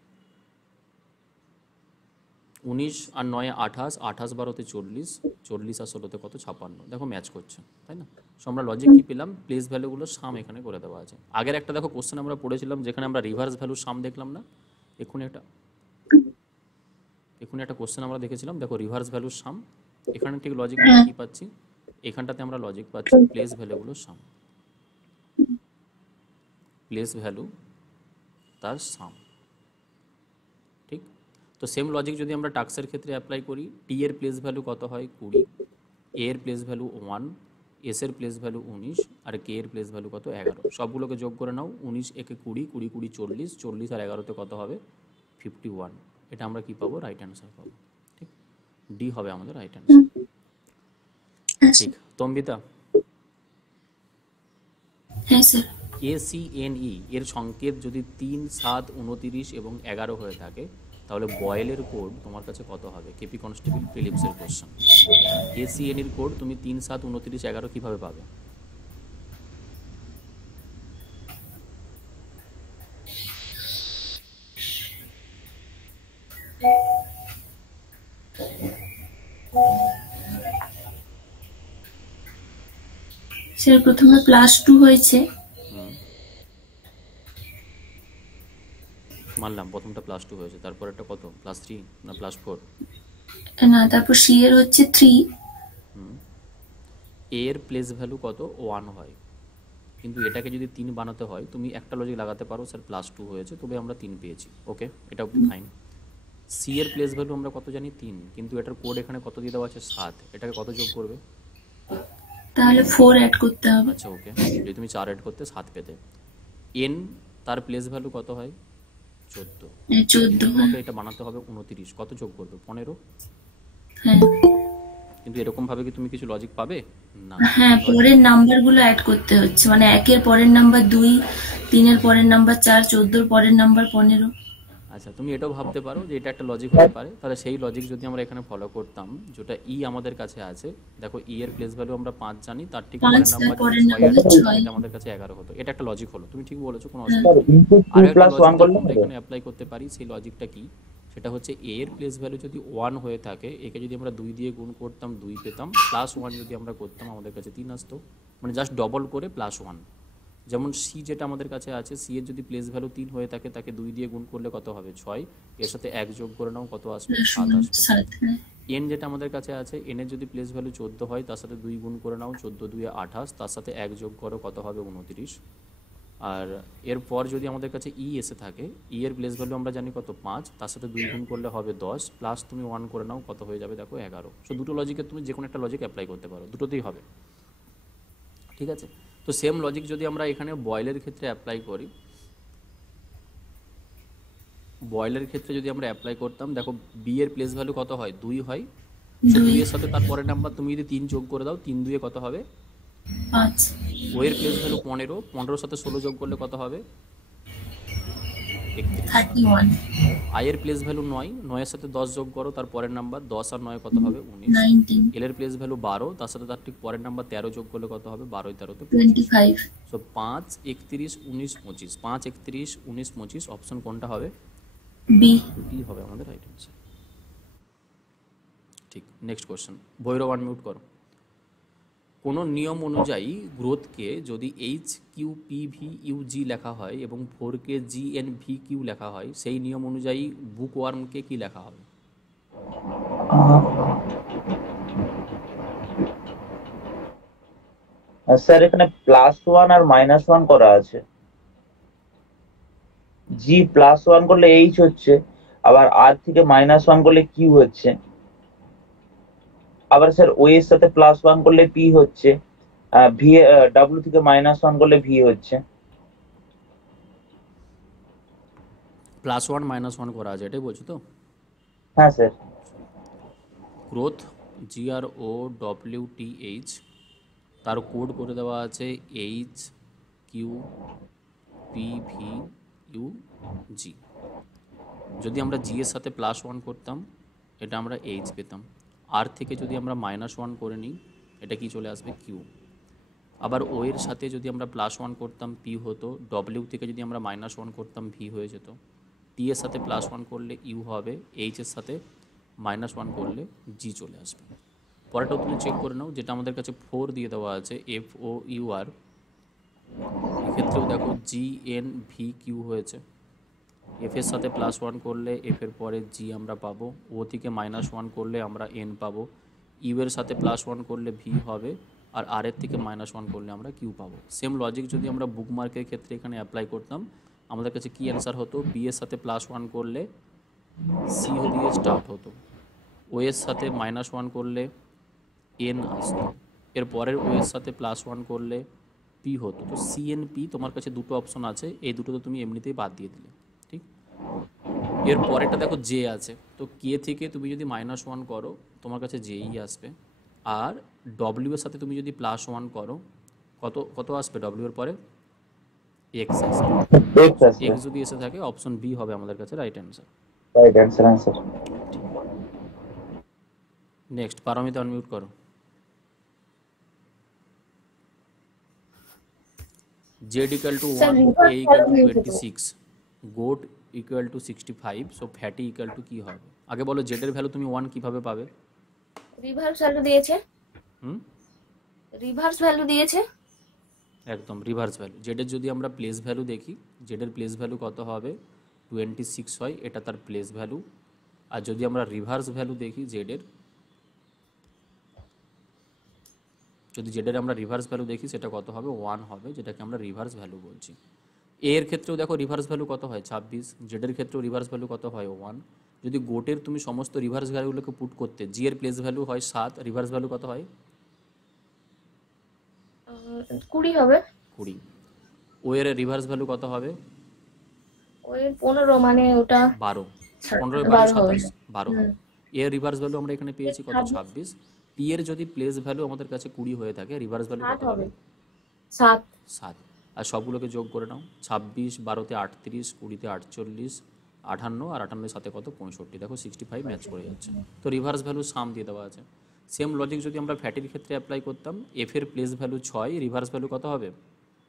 19 আর 9 28, 28 12 40, 40 আর 16 কত, 56। দেখো ম্যাচ করছে, তাই না? সো আমরা লজিক কি পেলাম, প্লেস ভ্যালুগুলো সাম এখানে করে দেওয়া আছে। আগের একটা দেখো কোশ্চেন আমরা পড়েছিলাম যেখানে আমরা রিভার্স ভ্যালু সাম দেখলাম না, এক্ষুনি একটা কোশ্চেন আমরা দেখেছিলাম, দেখো রিভার্স ভ্যালুর সাম। এখানে ঠিক লজিক কি পাচ্ছি, এখানটাতে আমরা লজিক পাচ্ছি প্লেস ভ্যালুগুলোর সাম, প্লেস ভ্যালু তার সাম, ঠিক। তো সেম লজিক যদি আমরা টাক্সের ক্ষেত্রে অ্যাপ্লাই করি, টি এর প্লেস ভ্যালু কত হয়, 20, এ এর প্লেস ভ্যালু 1, এস এর প্লেস ভ্যালু 19 আর কে এর প্লেস ভ্যালু কত, 11। সবগুলোকে যোগ করে নাও, 19 একে 20, 20 20 40, 40 আর 11তে কত হবে, 51। এটা আমরা কি পাবো, রাইট অ্যান্সার পাবো, ঠিক। ডি হবে আমাদের রাইট অ্যান্সার, ঠিক। তম্বিতা, হ্যাঁ স্যার। ACNE এর সংকেত যদি 3, 7, 29 এবং 11 হয়ে থাকে, তাহলে বয়েলের কোড তোমার কাছে কত হবে? কেপি কনস্টেবল প্রিলিমসের কোশ্চেন। ACNE এর কোড তুমি 3, 7, 29, 11 কিভাবে পাবে? স্যার প্রথমে +2 হয়েছে, মানলাম প্রথমটা +2 হয়েছে, তারপর একটা কত +3 না +4? না তারপর সি এর হচ্ছে 3। এ এর প্লেস ভ্যালু কত 1 হয়, কিন্তু এটাকে যদি 3 বানাতে হয় তুমি একটা লজিক লাগাতে পারো স্যার +2 হয়েছে তবে আমরা 3 পেয়েছি, ওকে এটা ফাইন। সি এর প্লেস ভ্যালু আমরা কত জানি 3, কিন্তু এটার কোড এখানে কত দিয়ে দেওয়া আছে 7, এটাকে কত যোগ করবে? তাহলে 4 অ্যাড করতে হবে। আচ্ছা ওকে, যদি তুমি 4 অ্যাড করতে 7 পেতে। এন তার প্লেস ভ্যালু কত হয় 14, 14। তোমাকে এটা বানাতে হবে 29, কত যোগ করবে 15? হ্যাঁ কিন্তু এরকম ভাবে কি তুমি কিছু লজিক পাবে না? হ্যাঁ, পরের নাম্বারগুলো অ্যাড করতে হচ্ছে, মানে 1 এর পরের নাম্বার 2, 3 এর পরের নাম্বার 4, 14 এর পরের নাম্বার 15। আচ্ছা তুমি এটাও ভাবতে পারো যে এটা একটা লজিক হতে পারে, তাহলে সেই লজিক যদি আমরা এখানে ফলো করতাম, যেটা ই আমাদের কাছে আছে, দেখো ই এর প্লেস ভ্যালু আমরা 5 জানি, তার ঠিক পরের 5 নাম্বার পরের 6 নাম্বার আছে, 6। এটা আমাদের কাছে 11 হতো, এটা একটা লজিক হলো, তুমি ঠিক বলেছো, কোনো হ্যাঁ। অসুবিধা নেই। ইনপুট আর 2 একটা + 1 লজিক করলে আমরা হবে? এখানে অ্যাপ্লাই করতে পারি, সেই লজিকটা কি, সেটা হচ্ছে এ এর প্লেস ভ্যালু যদি 1 হয়ে থাকে, একে যদি আমরা 2 দিয়ে গুণ করতাম 2 পেতাম, +1 যদি আমরা করতাম আমাদের কাছে 3 আসতো, মানে জাস্ট ডবল করে +1। যেমন সি যেটা আমাদের কাছে আছে, সি এর যদি প্লেস ভ্যালু 3 হয়ে থাকে, তাকে 2 দিয়ে গুণ করলে কত হবে 6, এর সাথে 1 যোগ করে নাও, কত আসবে 7 আসবে। 7। হ্যাঁ এন যেটা আমাদের কাছে আছে, এন এর যদি প্লেস ভ্যালু 14 হয়, তার সাথে 2 গুণ করে নাও, 14 2 28, তার সাথে 1 যোগ করো, কত হবে 29। আর এরপর যদি আমাদের কাছে ই এসে থাকে, ই এর প্লেস ভ্যালু আমরা জানি কত 5, তার সাথে 2 গুণ করলে হবে 10, প্লাস তুমি 1 করে নাও, কত হয়ে যাবে দেখো 11। সো দুটো লজিকে তুমি যে কোনো একটা লজিক অ্যাপ্লাই করতে পারো, দুটোতেই হবে, ঠিক আছে। তো সেম লজিক যদি আমরা এখানে বয়েলের ক্ষেত্রে অ্যাপ্লাই করি, বয়েলের ক্ষেত্রে যদি আমরা অ্যাপ্লাই করতাম, দেখো বি এর প্লেস ভ্যালু কত হয় 2 হয়, সো 2 এর সাথে তার পরের নাম্বার তুমি যদি 3 যোগ করে দাও, 3 2 কত হবে 5। ও এর প্লেস ভ্যালু 15, 15 সাথে 16 যোগ করলে কত হবে 31। 31। আই এর প্লেস ভ্যালু 9, 9 এর সাথে 10 যোগ করো, তার পরের নাম্বার 10 আর 9 কত হবে 19। 19। এল এর প্লেস ভ্যালু 12, তার সাথে তার ঠিক পরের নাম্বার 13 যোগ করলে কত হবে 12 13 তে 25। সো 5 31 19 25, 5 31 19 25, অপশন কোনটা হবে? বি। বি হবে আমাদের রাইট অ্যান্সার। ঠিক, নেক্সট কোশ্চেন, ভৈরব আনমিউট করো। কোনো নিয়ম অনুযায়ী গ্রোথকে যদি HQPVUG লেখা হয় এবং 4কে GNVQ লেখা হয়, সেই নিয়ম অনুযায়ী বুকওয়ার্মকে কি লেখা হবে? স্যার এখানে +1 আর -1 করা আছে। জি +1 করলে এইচ হচ্ছে, আবার আর থেকে -1 করলে কিউ হচ্ছে, আবার স্যার ও এর সাথে +1 করলে পি হচ্ছে, ভি ডাব্লিউ থেকে -1 করলে ভি হচ্ছে। +1 -1 করা আছে, এটাই বলছো তো? হ্যাঁ স্যার। গ্রোথ GROWTH, তার কোড করে দেওয়া আছে HQPVUG। যদি আমরা জি এর সাথে +1 করতাম, এটা আমরা এইচ পেতাম, আর থেকে যদি আমরা -1 করে নিই, এটা কি চলে আসবে কিউ। আবার ও এর সাথে যদি আমরা +1 করতাম পি হতো, ডব্লিউ থেকে যদি আমরা -1 করতাম ভি হয়ে যেত, টি এর সাথে +1 করলে ইউ হবে, এইচ এর সাথে -1 করলে জি চলে আসবে। পরেরটাও তুমি চেক করে নাও, যেটা আমাদের কাছে 4 দিয়ে দেওয়া আছে FOUR, এক্ষেত্রেও দেখো GNVQ হয়েছে, এফ এর সাথে +1 করলে এফ এর পরে জি আমরা পাবো, ও থেকে -1 করলে আমরা এন পাবো, ইউ এর সাথে +1 করলে ভি হবে, আর আর এর থেকে -1 করলে আমরা কিউ পাবো। সেম লজিক যদি আমরা বুকমার্কের ক্ষেত্রে এখানে অ্যাপ্লাই করতাম, আমাদের কাছে কি অ্যান্সার হতো, বি এর সাথে +1 করলে সি দিয়ে স্টার্ট হতো, ও এর সাথে -1 করলে এন আসতো, এর পরের ও এর সাথে +1 করলে পি হতো। তো সিএনপি তোমার কাছে দুটো অপশন আছে, এই দুটো তো তুমি এমনিতেই বাদ দিয়ে দিলে, ঠিক। এর পরেরটা দেখো জে আছে, তো কে থেকে তুমি যদি -1 করো তোমার কাছে জেই আসবে, আর ডব্লিউ এর সাথে তুমি যদি +1 করো, কত কত আসবে ডব্লিউ এর পরে এক্স আসবে। এক্স যদি এসে থাকে, অপশন বি হবে আমাদের কাছে right answer. Right answer. Next, Paromita unmute করো। Z = 1, A = 26, goat equal to 65, so fatty equal to কি হবে? আগে বলো জেডের ভ্যালু তুমি 1 কিভাবে পাবে? রিভার্স ভ্যালু দিয়েছে, হুম, রিভার্স ভ্যালু দিয়েছে। একদম রিভার্স ভ্যালু। জেডের যদি আমরা প্লেস ভ্যালু দেখি, জেডের প্লেস ভ্যালু কত হবে? 26 হয়, এটা তার প্লেস ভ্যালু। আর যদি আমরা রিভার্স ভ্যালু দেখি জেডের, যদি জেডের আমরা রিভার্স ভ্যালু দেখি সেটা কত হবে? 1 হবে, যেটাকে আমরা রিভার্স ভ্যালু বলছি। এ এর ক্ষেত্রেও দেখো রিভার্স ভ্যালু কত হয়? 26। জেডের ক্ষেত্রেও রিভার্স ভ্যালু কত হয়? 1। যদি গোটের তুমি সমস্ত রিভার্স ভ্যালুগুলোকে পুট করতে, জি এর প্লেস ভ্যালু হয় 7, রিভার্স ভ্যালু কত হয়? 20 হবে। 20। ও এর রিভার্স ভ্যালু কত হবে? ওই 15, মানে ওটা 12। 15 12 হবে। 27, 12 হবে। এর রিভার্স ভ্যালু আমরা এখানে পেয়েছি কত? 26। পি এর যদি প্লেস ভ্যালু আমাদের কাছে 20 হয়ে থাকে, রিভার্স ভ্যালু কত 7 হবে। হবে? 7। 7। আর সবগুলোকে যোগ করে নাও, 26, 12তে 38, 20তে 48, 58, আর 58 সাথে কত? 65। দেখো 65 ম্যাচ করে যাচ্ছে। তো রিভার্স ভ্যালু সাম দিয়ে দেওয়া আছে। সেম লজিক যদি আমরা ফ্যাটির ক্ষেত্রে অ্যাপ্লাই করতাম, এফ এর প্লেস ভ্যালু 6, রিভার্স ভ্যালু কত হবে?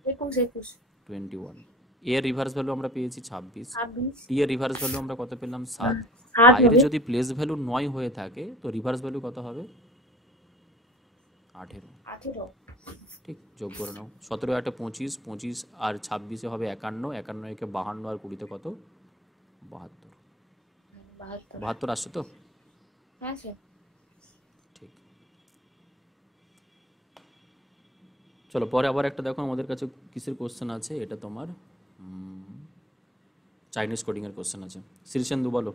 21। 21। এর রিভার্স ভ্যালু আমরা পেয়েছি 26। 26। টি এর রিভার্স ভ্যালু আমরা কত পেলাম? 7। 8 বাইরে হবে। যদি প্লেস ভ্যালু 9 হয়ে থাকে, তো রিভার্স ভ্যালু কত হবে? 18। 18। ঠিক, যোগ করে নাও। 17 8 25, 25 আর 26 হবে 51, 51 একে 52 আর 20তে কত? 72। 72 আসছে তো? হ্যাঁ স্যার। ঠিক। চলো পরে আবার একটা দেখো আমাদের কাছে কিসের কোশ্চেন আছে, এটা তোমার চাইনিজ কোডিংয়ের কোশ্চেন আছে। শ্রীচন্দু বলো।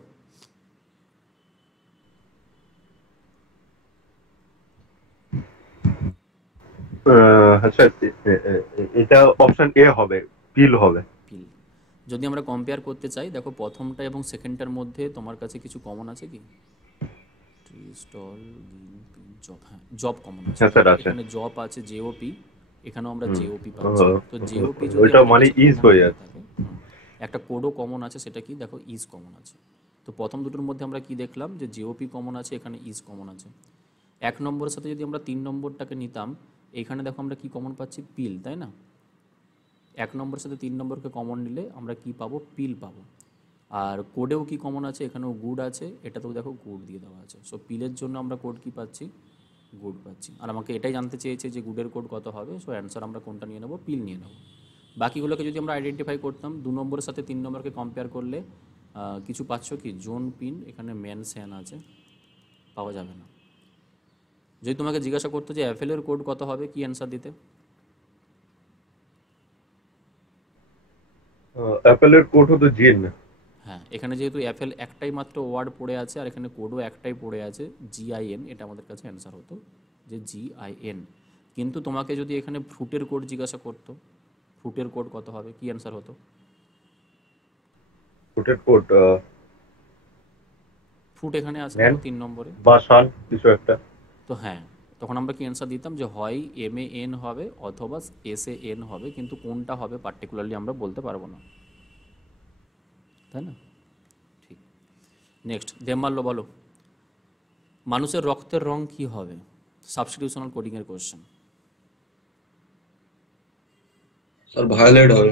আচ্ছা, এটা অপশন এ হবে, পিল হবে। পিল। যদি আমরা কম্পেয়ার করতে চাই, দেখো প্রথমটা এবং সেকেন্ডটার মধ্যে তোমার কাছে কিছু কমন আছে কি? Tree, stall, pin, job. হ্যাঁ, জব কমন আছে। হ্যাঁ স্যার, আছে। এখানে জব আছে, জেওপি, এখানেও আমরা জেওপি পাচ্ছি। তো জেওপি যদি ওইটা আমাদের মানে কাছে ইজ common হয়ে হয়ে যাচ্ছে। থাকে, একটা কোডও কমন আছে, সেটা কি? দেখো ইজ কমন আছে। তো প্রথম দুটোর মধ্যে আমরা কি দেখলাম? যে জেওপি কমন আছে, এখানে ইজ কমন আছে। 1 নম্বরের সাথে যদি আমরা 3 নম্বরটাকে নিতাম, এখানে দেখো আমরা কি কমন পাচ্ছি? পিল, তাই না? 1 নম্বরের সাথে 3 নম্বরকে কমন নিলে আমরা কি পাবো? পিল পাবো। আর কোডেও কি কমন আছে? এখানেও গুড আছে, এটাতেও দেখো গুড দিয়ে দেওয়া আছে। সো পিলের জন্য আমরা কোড কি পাচ্ছি? গুড পাচ্ছি। আর আমাকে এটাই জানতে চেয়েছে যে গুডের কোড কত হবে। সো অ্যান্সার আমরা কোনটা নিয়ে নেবো? পিল নিয়ে নেবো। বাকিগুলোকে যদি আমরা আইডেন্টিফাই করতাম, 2 নম্বরের সাথে 3 নম্বরকে কম্পেয়ার করলে কিছু পাচ্ছ কি? জোন, পিন, এখানে ম্যান, স্যান আছে, পাওয়া যাবে না। যদি তোমাকে জিজ্ঞাসা করতো যে অ্যাপেলের কোড কত হবে, কি অ্যান্সার দিতে? অ্যাপেলের কোড হতো জিন। হ্যাঁ, এখানে যেহেতু অ্যাপেল একটাই মাত্র ওয়ার্ড পড়ে আছে, আর এখানে কোডও একটাই পড়ে আছে, GIN, এটা আমাদের কাছে অ্যান্সার হতো যে GIN। কিন্তু তোমাকে যদি এখানে ফ্রুটের কোড জিজ্ঞাসা করতো, ফ্রুটের কোড কত হবে, কি অ্যান্সার হতো? কোডের কোড ফ্রুট এখানে আছে 3 নম্বরে, বা শান কিছু একটা। তো হ্যাঁ, তখন আমরা কি অ্যান্সার দিতাম? যে হয় MAN হবে অথবা SAN হবে, কিন্তু কোনটা হবে পার্টিকুলারলি আমরা বলতে পারবো না, তাই না? ঠিক। নেক্সট, দেবমাল্য বলো, মানুষের রক্তের রং কি হবে? সাবস্টিটিউশনাল কোডিংয়ের কোশ্চেন। স্যার ভায়োলেট হবে।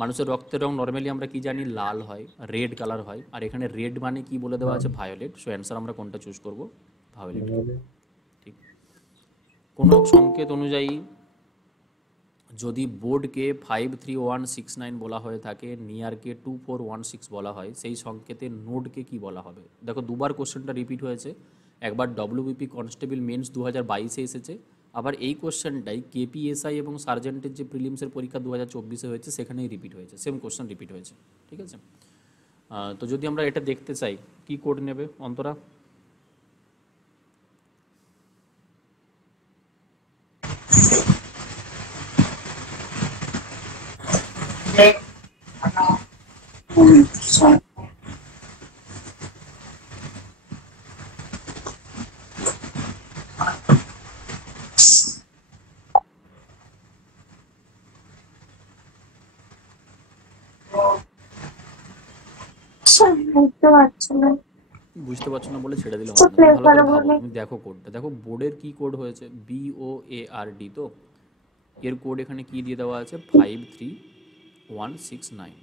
মানুষের রক্তের রং নর্মালি আমরা কি জানি? লাল হয়, রেড কালার হয়। আর এখানে রেড মানে কি বলে দেওয়া আছে? ভায়োলেট। সো অ্যান্সার আমরা কোনটা চুজ করব? ভায়োলেট। ঠিক। কোনো সংকেত অনুযায়ী যদি বোর্ডকে 53169 বলা হয়ে থাকে, নিয়ারকে 2416 বলা হয়, সেই সংকেতের নোডকে কি বলা হবে? দেখো দুবার কোশ্চেনটা রিপিট হয়েছে। একবার WBP কনস্টেবল মেন্স 2022-এ এসেছে, আবার এই কোশ্চেনটাই KPSI এবং সার্জেন্টের যে প্রিলিমসের পরীক্ষা 2024-এ হয়েছে, সেখানেই রিপিট হয়েছে, সেম কোশ্চেন রিপিট হয়েছে। ঠিক আছে, তো যদি আমরা এটা দেখতে চাই, কি কোড নেবে অন্তরা? বুঝতে পারছো না বলে ছেড়ে দিলে হবে না, ভালো করে ভাবো। তুমি দেখো কোডটা, দেখো বোর্ডের কি কোড হয়েছে? BOARD। তো এর কোড এখানে কি দিয়ে দেওয়া আছে? 53169।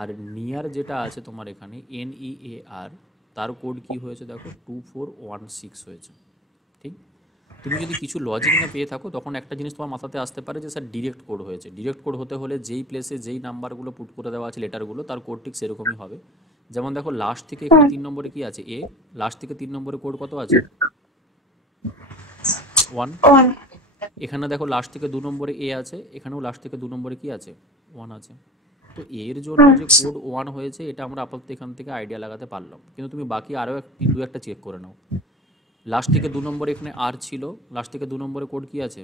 আর নিয়ার যেটা আছে তোমার এখানে NEAR, তার কোড কি হয়েছে দেখো 2416 হয়েছে। ঠিক, তুমি যদি কিছু লজিক না পেয়ে থাকো তখন একটা জিনিস তোমার মাথাতে আসতে পারে যে স্যার ডিরেক্ট কোড হয়েছে। ডিরেক্ট কোড হতে হলে যেই প্লেসে যেই নাম্বারগুলো পুট করে দেওয়া আছে লেটারগুলো, তার কোড ঠিক সেরকমই হবে। যেমন দেখো লাস্ট থেকে এখানে 3 নম্বরে কি আছে, এ, লাস্ট থেকে 3 নম্বরে কোড কত আছে, 1। 1 এখানে দেখো লাস্ট থেকে 2 নম্বরে এ আছে, এখানেও লাস্ট থেকে 2 নম্বরে কি আছে, 1 আছে। তো এর জন্য যে কোড 1 হয়েছে এটা আমরা আপাতত এখান থেকে আইডিয়া লাগাতে পারলাম, কিন্তু তুমি বাকি আরও দু একটা চেক করে নাও। লাস্ট থেকে 2 নম্বরে এখানে আর ছিল, লাস্ট থেকে 2 নম্বরে কোড কি আছে,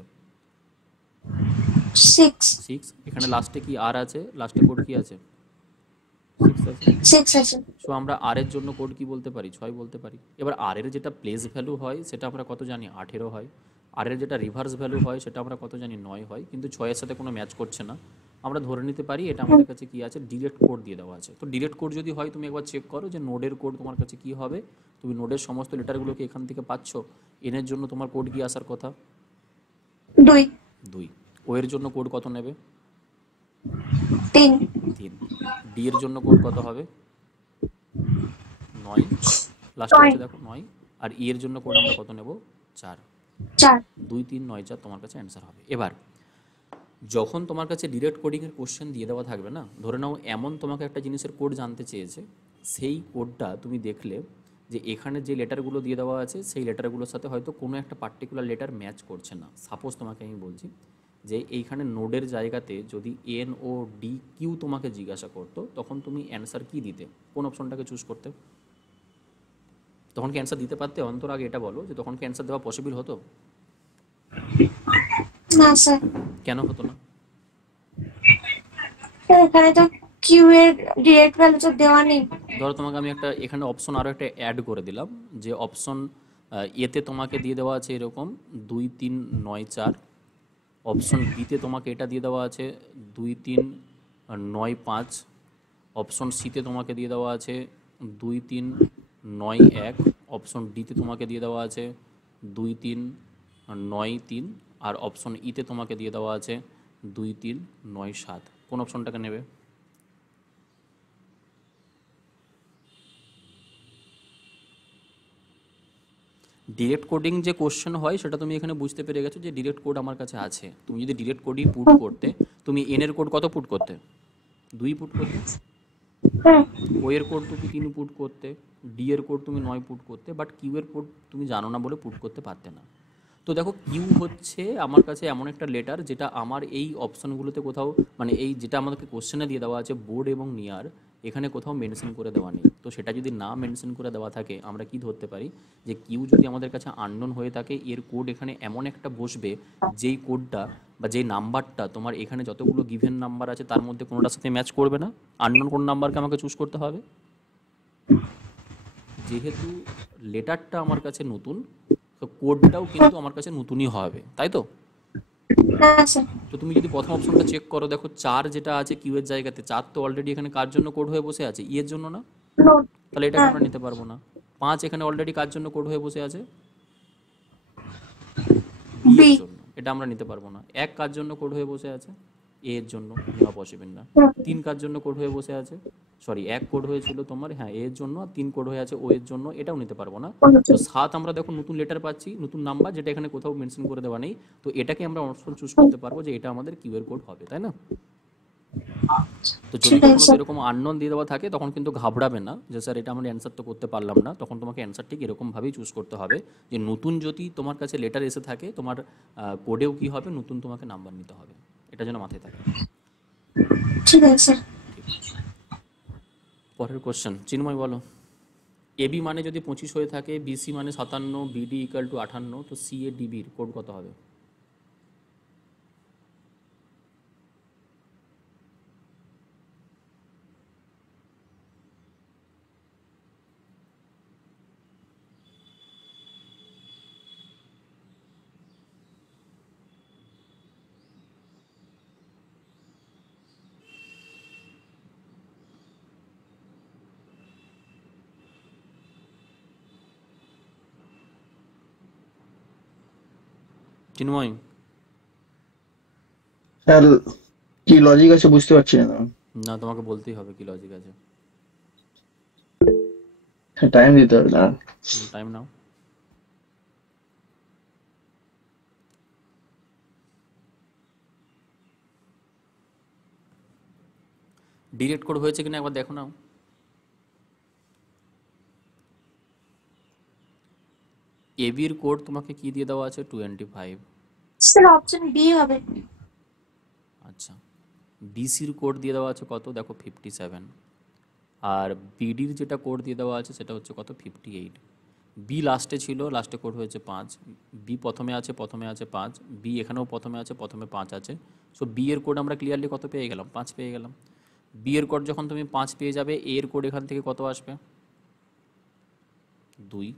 6 6। এখানে লাস্টে কি আর আছে, লাস্টে কোড কি আছে, 6 আছে। 6 আছে। সো আমরা আর এর জন্য কোড কি বলতে পারি, 6 বলতে পারি। এবার আর এর যেটা প্লেস ভ্যালু হয় সেটা আমরা কত জানি, 18 হয়। আর এর যেটা রিভার্স ভ্যালু হয় সেটা আমরা কত জানি, 9 হয়। কিন্তু 6 এর সাথে কোনো ম্যাচ করছে না, আমরা ধরে নিতে পারি এটা আমাদের কাছে কি আছে, ডিরেক্ট কোড দিয়ে দেওয়া আছে। তো ডিরেক্ট কোড যদি হয় তুমি একবার চেক করো যে নোডের কোড তোমার কাছে কি হবে। তুমি নোডের সমস্ত লেটারগুলোকে এখান থেকে পাচ্ছ, এনের জন্য তোমার কোড কি আসার কথা, 2 ও এর জন্য কোড কত নেবে, 3 ডি এর জন্য কোড কত হবে, 9। লাস্টে হচ্ছে দেখো 9। আর ই এর জন্য কোড আমরা কত নেব, 4। 2 3 9 4 তোমার কাছে অ্যান্সার হবে। এবার যখন তোমার কাছে ডিরেক্ট কোডিংয়ের কোশ্চেন দিয়ে দেওয়া থাকবে না, ধরে নাও এমন তোমাকে একটা জিনিসের কোড জানতে চেয়েছে, সেই কোডটা তুমি দেখলে যে এখানে যে লেটারগুলো দিয়ে দেওয়া আছে সেই লেটারগুলোর সাথে হয়তো কোনো একটা পার্টিকুলার লেটার ম্যাচ করছে না। সাপোজ তোমাকে আমি বলছি যে এইখানে নোডের জায়গাতে যদি এন ও ডি কিউ তোমাকে জিজ্ঞাসা করতো, তখন তুমি অ্যান্সার কি দিতে, কোন অপশনটাকে চুজ করতে? তখন কি অ্যান্সার দিতে পারতে? অন্তর আগে এটা বলো যে তখন কি অ্যান্সার দেওয়া পসিবল হতো? না স্যার, কেন হতো না? এখানে তো কিউ এর ডিরেক্ট ভ্যালু তো দেওয়া নেই। ধরো তোমাকে আমি একটা এখানে অপশন আরও একটা অ্যাড করে দিলাম, যে অপশন এতে তোমাকে দিয়ে দেওয়া আছে এরকম 2 3 9 4, অপশন বিতে তোমাকে এটা দিয়ে দেওয়া আছে 2 3 9 5, অপশন সিতে তোমাকে দিয়ে দেওয়া আছে 2 3 9 1, অপশন ডিতে তোমাকে দিয়ে দেওয়া আছে 2 3 9 3, আর অপশন ইতে তোমাকে দিয়ে দেওয়া আছে 2 3 9 7। কোন অপশনটাকে নেবে? ডিরেক্ট কোডিং যে কোশ্চেন হয় সেটা তুমি এখানে বুঝতে পেরে গেছো যে ডিরেক্ট কোড আমার কাছে আছে। তুমি যদি ডিরেক্ট কোডই পুট করতে, তুমি এন এর কোড কত পুট করতে, 2 পুট করতে। ও এর কোড তুমি 3 পুট করতে, ডি এর কোড তুমি 9 পুট করতে, বাট কিউ এর কোড তুমি জানো না বলে পুট করতে পারতে না। তো দেখো কিউ হচ্ছে আমার কাছে এমন একটা লেটার যেটা আমার এই অপশনগুলোতে কোথাও, মানে এই যেটা আমাদেরকে কোশ্চেনে দিয়ে দেওয়া আছে বোর্ড এবং নিয়ার, এখানে কোথাও মেনশন করে দেওয়া নেই। তো সেটা যদি না মেনশন করে দেওয়া থাকে আমরা কি ধরতে পারি যে কিউ যদি আমাদের কাছে আননোন হয়ে থাকে, এর কোড এখানে এমন একটা বসবে যেই কোডটা বা যেই নাম্বারটা তোমার এখানে যতগুলো গিভেন নাম্বার আছে তার মধ্যে কোনোটার সাথে ম্যাচ করবে না। আননোন কোন নাম্বারকে আমাকে চুজ করতে হবে। যেহেতু লেটারটা আমার কাছে নতুন, তো কোডটাও কিন্তু আমার কাছে নতুনই হবে, তাই তো? তো তুমি যদি প্রথম অপশনটা চেক করো, দেখো 4 যেটা আছে কিউ এর জায়গাতে, 4 তো অলরেডি এখানে কার জন্য কোড হয়ে বসে আছে, ই এর জন্য না, তাহলে এটাকে আমরা নিতে পারবো না। 5 এখানে অলরেডি কার জন্য কোড হয়ে বসে আছে, বি এর জন্য, এটা আমরা নিতে পারবো না। 1 কার জন্য কোড হয়ে বসে আছে, এ এর জন্য, নেওয়া পসিবল না। 3 কার জন্য কোড হয়ে বসে আছে, সরি 1 কোড হয়েছিল তোমার, হ্যাঁ এ এর জন্য, আর 3 কোড হয়ে আছে ও এর জন্য, এটাও নিতে পারবো না। তো 7 আমরা দেখো নতুন লেটার পাচ্ছি, নতুন নাম্বার যেটা এখানে কোথাও মেনশন করে দেওয়া নেই, তো এটাকে আমরা অপশন চুজ করতে পারবো যে এটা আমাদের কিউ এর কোড হবে, তাই না? তো যদি কখনো এরকম আননোন দিয়ে দেওয়া থাকে তখন কিন্তু ঘাবড়াবে না যে স্যার এটা আমরা অ্যান্সার তো করতে পারলাম না। তখন তোমাকে অ্যান্সার ঠিক এরকমভাবেই চুজ করতে হবে যে নতুন যদি তোমার কাছে লেটার এসে থাকে তোমার কোডেও কি হবে, নতুন তোমাকে নাম্বার নিতে হবে, এটা যেন মাথায় থাকে। ঠিক আছে স্যার। পরের কোশ্চেন চিন্ময় বলো। এবি মানে যদি 25 হয়ে থাকে, বিসি মানে 57, বিডি ইকুয়াল টু 58, তো সি এ ডিবির কোড কত হবে? চিন্ময় স্যার কি লজিক আছে বুঝতে পারছি না। না, তোমাকে বলতেই হবে কি লজিক আছে। টাইম দিতে হবে না। টাইম নাও। ডিরেক্ট কোড হয়েছে কিনা একবার দেখো নাও। এবির কোড তোমাকে কি দিয়ে দেওয়া আছে? 25। স্যার অপশন বি হবে। আচ্ছা, বিসির কোড দিয়ে দেওয়া আছে কত? দেখো 57। আর বিডির যেটা কোড দিয়ে দেওয়া আছে সেটা হচ্ছে কত? 58। বি লাস্টে ছিল, লাস্টে কোড হয়েছে 5। বি প্রথমে আছে 5। বি এখানেও প্রথমে আছে, প্রথমে 5 আছে। সো বি এর কোড আমরা ক্লিয়ারলি কত পেয়ে গেলাম? 5 পেয়ে গেলাম। বি এর কোড যখন তুমি 5 পেয়ে যাবে, এ এর কোড এখান থেকে কত আসবে? 2।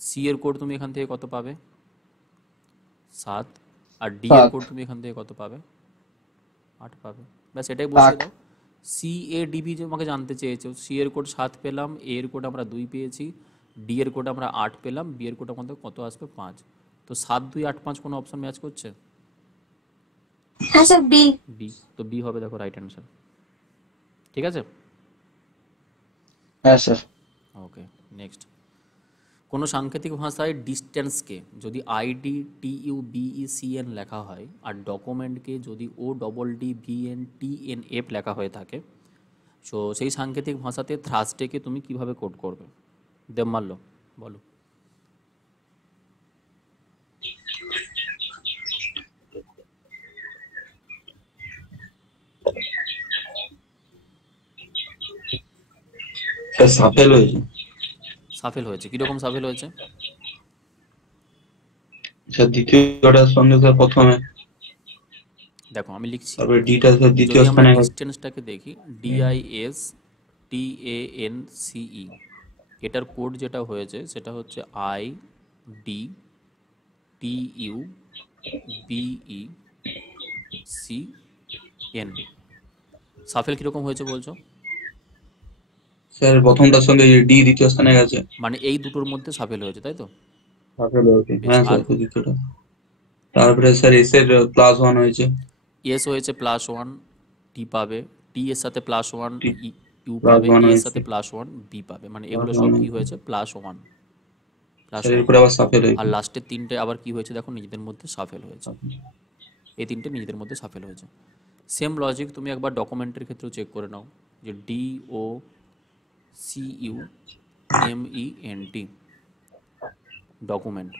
সি এর কোড তুমি এখান থেকে কত পাবে? 7। আর ডি এর 7। কোড তুমি এখান থেকে কত পাবে? 8 পাবে। ব্যাস এটাই বসিয়ে 8। দাও। সি এ ডিবি যে আমাকে জানতে চেয়েছো, সি এর কোড 7 পেলাম, এ এর কোড আমরা 2 পেয়েছি, ডি এর কোড আমরা 8 পেলাম, বি এর কোড আমাদের কত আসবে? 5। তো 7, 2, 8, 5 কোনো অপশন ম্যাচ করছে? হ্যাঁ স্যার বি। বি। তো বি হবে দেখো রাইট অ্যান্সার। ঠিক আছে, হ্যাঁ স্যার। Okay next. কোনো সাংকেতিক ভাষায় ডিস্টেন্সকে যদি আইডি TUBECN লেখা হয় আর ডকুমেন্টকে যদি ODDBNTNF লেখা হয়ে থাকে, সো সেই সাংকেতিক ভাষাতে থ্রাসডেকে তুমি কিভাবে কোড করবে? দেবমাল্য বলো। স্যার সাফেল হয়েছে। সাফেল হয়েছে? কীরকম সাফেল হয়েছে? স্যার দ্বিতীয়টার সঙ্গে স্যার প্রথমে, দেখো আমি লিখছি, তারপরে ডিটা স্যার দ্বিতীয় যদি আমরা স্থানে গেছে। ডিস্টেন্সটাকে দেখি, DISTANCE, এটার কোড যেটা হয়েছে সেটা হচ্ছে IDTUBECN। সাফেল কীরকম হয়েছে বলছো? স্যার প্রথমটার সঙ্গে ডি দ্বিতীয় স্থানে গেছে। মানে এই দুটোর মধ্যে সাফেল হয়েছে, তাই তো? সাফেল হয়েছে, হ্যাঁ বেশ। স্যার আর দ্বিতীয়টা। তারপরে স্যার এস এর +1 হয়েছে। এস হয়েছে +1, টি পাবে। টি এর সাথে +1 টি ইউ পাবে, +1 এ এর হয়েছে। সাথে +1 বি পাবে। মানে এগুলো সব কি হয়েছে? +1 স্যার +1। এরপরে আবার সাফেল আর হয়েছে। লাস্টের তিনটে আবার কি হয়েছে দেখো, নিজেদের মধ্যে সাফেল হয়েছে। এই তিনটে নিজেদের মধ্যে সাফেল হয়েছে। সেম লজিক তুমি একবার ডকুমেন্টের ক্ষেত্রেও চেক করে নাও, যে DOCUMENT ডকুমেন্ট,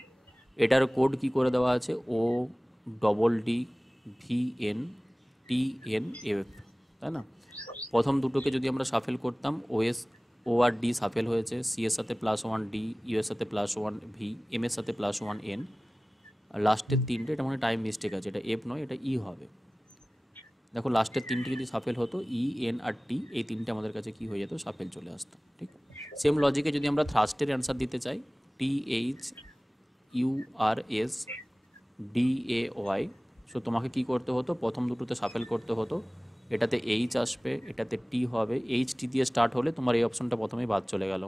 এটার কোড কি করে দেওয়া আছে? ODDVNTNF, তাই না? প্রথম দুটোকে যদি আমরা সাফেল করতাম, ও আর ডি সাফেল হয়েছে, সি এর সাথে +1 ডি, ইউ এর সাথে +1 ভি, এম এর সাথে +1 এন, আর লাস্টের তিনটে, এটা মানে টাইম মিস্টেক আছে, এটা এফ নয়, এটা ই হবে। দেখো লাস্টের তিনটে যদি সাফেল হতো, ই, এন আর টি, এই তিনটে আমাদের কাছে কি হয়ে যেত? সাফেল চলে আসতো। ঠিক সেম লজিকে যদি আমরা থ্রাস্টের অ্যান্সার দিতে চাই, THURSDAY, সো তোমাকে কি করতে হতো? প্রথম দুটোতে সাফেল করতে হতো, এটাতে এইচ আসবে, এটাতে টি হবে, এইচ টি দিয়ে স্টার্ট হলে তোমার এই অপশনটা প্রথমেই বাদ চলে গেল।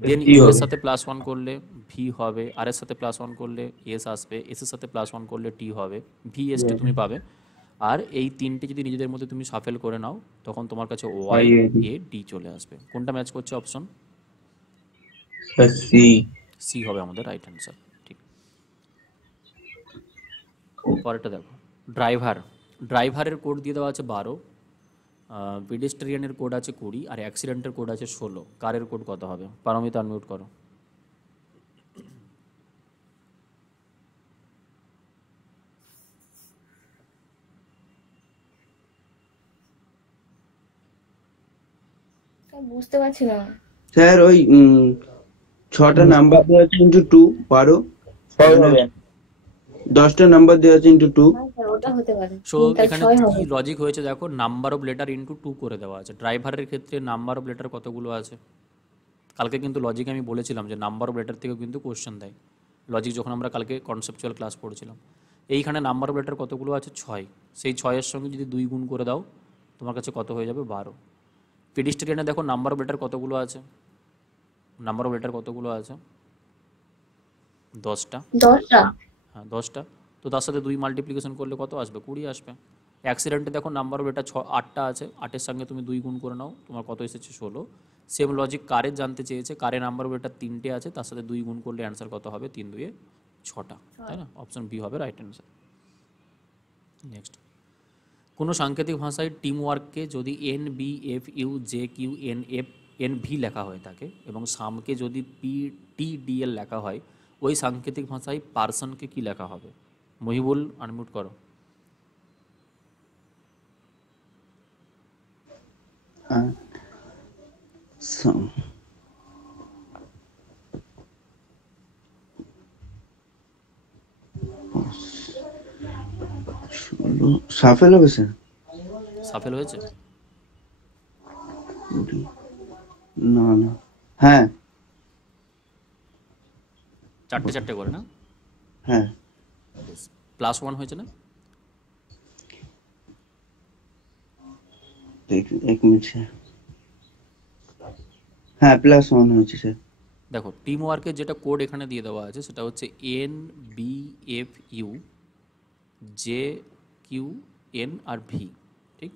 দেন টি ইউ এর হবে। সাথে +1 করলে ভি হবে, আর এর সাথে +1 করলে এস আসবে, এস এর সাথে +1 করলে টি হবে, ভিএসটি তুমি পাবে। আর এই তিনটে যদি নিজেদের মধ্যে তুমি সাফেল করে নাও, তখন তোমার কাছে ওয়াই এ ডি চলে আসবে। কোনটা ম্যাচ করছে অপশন? Sir C. সি হবে আমাদের রাইট অ্যান্সার। ঠিক, পরেরটা দেখো। ড্রাইভারের কোড দিয়ে দেওয়া আছে 12, পেডেস্ট্রিয়ানের কোড আছে 20, আর অ্যাক্সিডেন্টের কোড আছে 16। কারের কোড কত হবে? পারমিতা আনমিউট করো। বুঝতে পারছি না স্যার। ওই 6টা নাম্বার দেওয়া আছে ইন্টু 2 12, 6 হবে। 10টা নাম্বার দেওয়া আছে ইন্টু 2। হ্যাঁ স্যার ওটা হতে পারে সো তাহলে এখানে 6 কি হবে লজিক হয়েছে দেখো, নাম্বার অফ লেটার ইন্টু 2 করে দেওয়া আছে। ড্রাইভারের ক্ষেত্রে নাম্বার অফ লেটার কতগুলো আছে? কালকে কিন্তু লজিক আমি বলেছিলাম যে নাম্বার অফ লেটার থেকেও কিন্তু কোশ্চেন দেয় লজিক, যখন আমরা কালকে কনসেপচুয়াল ক্লাস পড়েছিলাম। এইখানে নাম্বার অফ লেটার কতগুলো আছে? 6। সেই 6-এর সঙ্গে যদি 2 গুণ করে দাও, তোমার কাছে কত হয়ে যাবে? 12। পেডিস্ট্রিয়ানে দেখো নাম্বার অফ লেটার কতগুলো আছে? নাম্বার অফ লেটার কতগুলো আছে? 10টা। 10টা হ্যাঁ 10টা। তো তার সাথে 2 মাল্টিপ্লিকেশন করলে কত আসবে? 20 আসবে। অ্যাক্সিডেন্টে দেখো নাম্বার অফ এটা 8টা আছে, 8-এর সঙ্গে তুমি 2 গুণ করে নাও, তোমার কত এসেছে 16। সেম লজিক কারের জানতে চেয়েছে, কারে নাম্বার অফ এটা 3টে আছে, তার সাথে 2 গুণ করলে অ্যান্সার কত হবে? 3 2 6টা, তাই না? অপশন বি হবে রাইট অ্যান্সার। নেক্সট, কোনো সাংকেতিক ভাষায় টিম ওয়ার্ককে যদি N B F U J Q N F N V লেখা হয়ে থাকে এবং সামকে যদি পি টি ডি এল লেখা হয়, ওই সাংকেতিক ভাষায় পার্সনকে কি লেখা হবে? মহিবুল, আনমিউট করো। সাফেল হবে স্যার? সাফেল হয়েছে? না না, হ্যাঁ 4টে করে না? হ্যাঁ +1 হয়েছে না? এক মিনিট স্যার, হ্যাঁ +1 হয়েছে স্যার। দেখো টিম ওয়ার্কের যেটা কোড এখানে দিয়ে দেওয়া আছে সেটা হচ্ছে N B F U J Q N R V, ঠিক?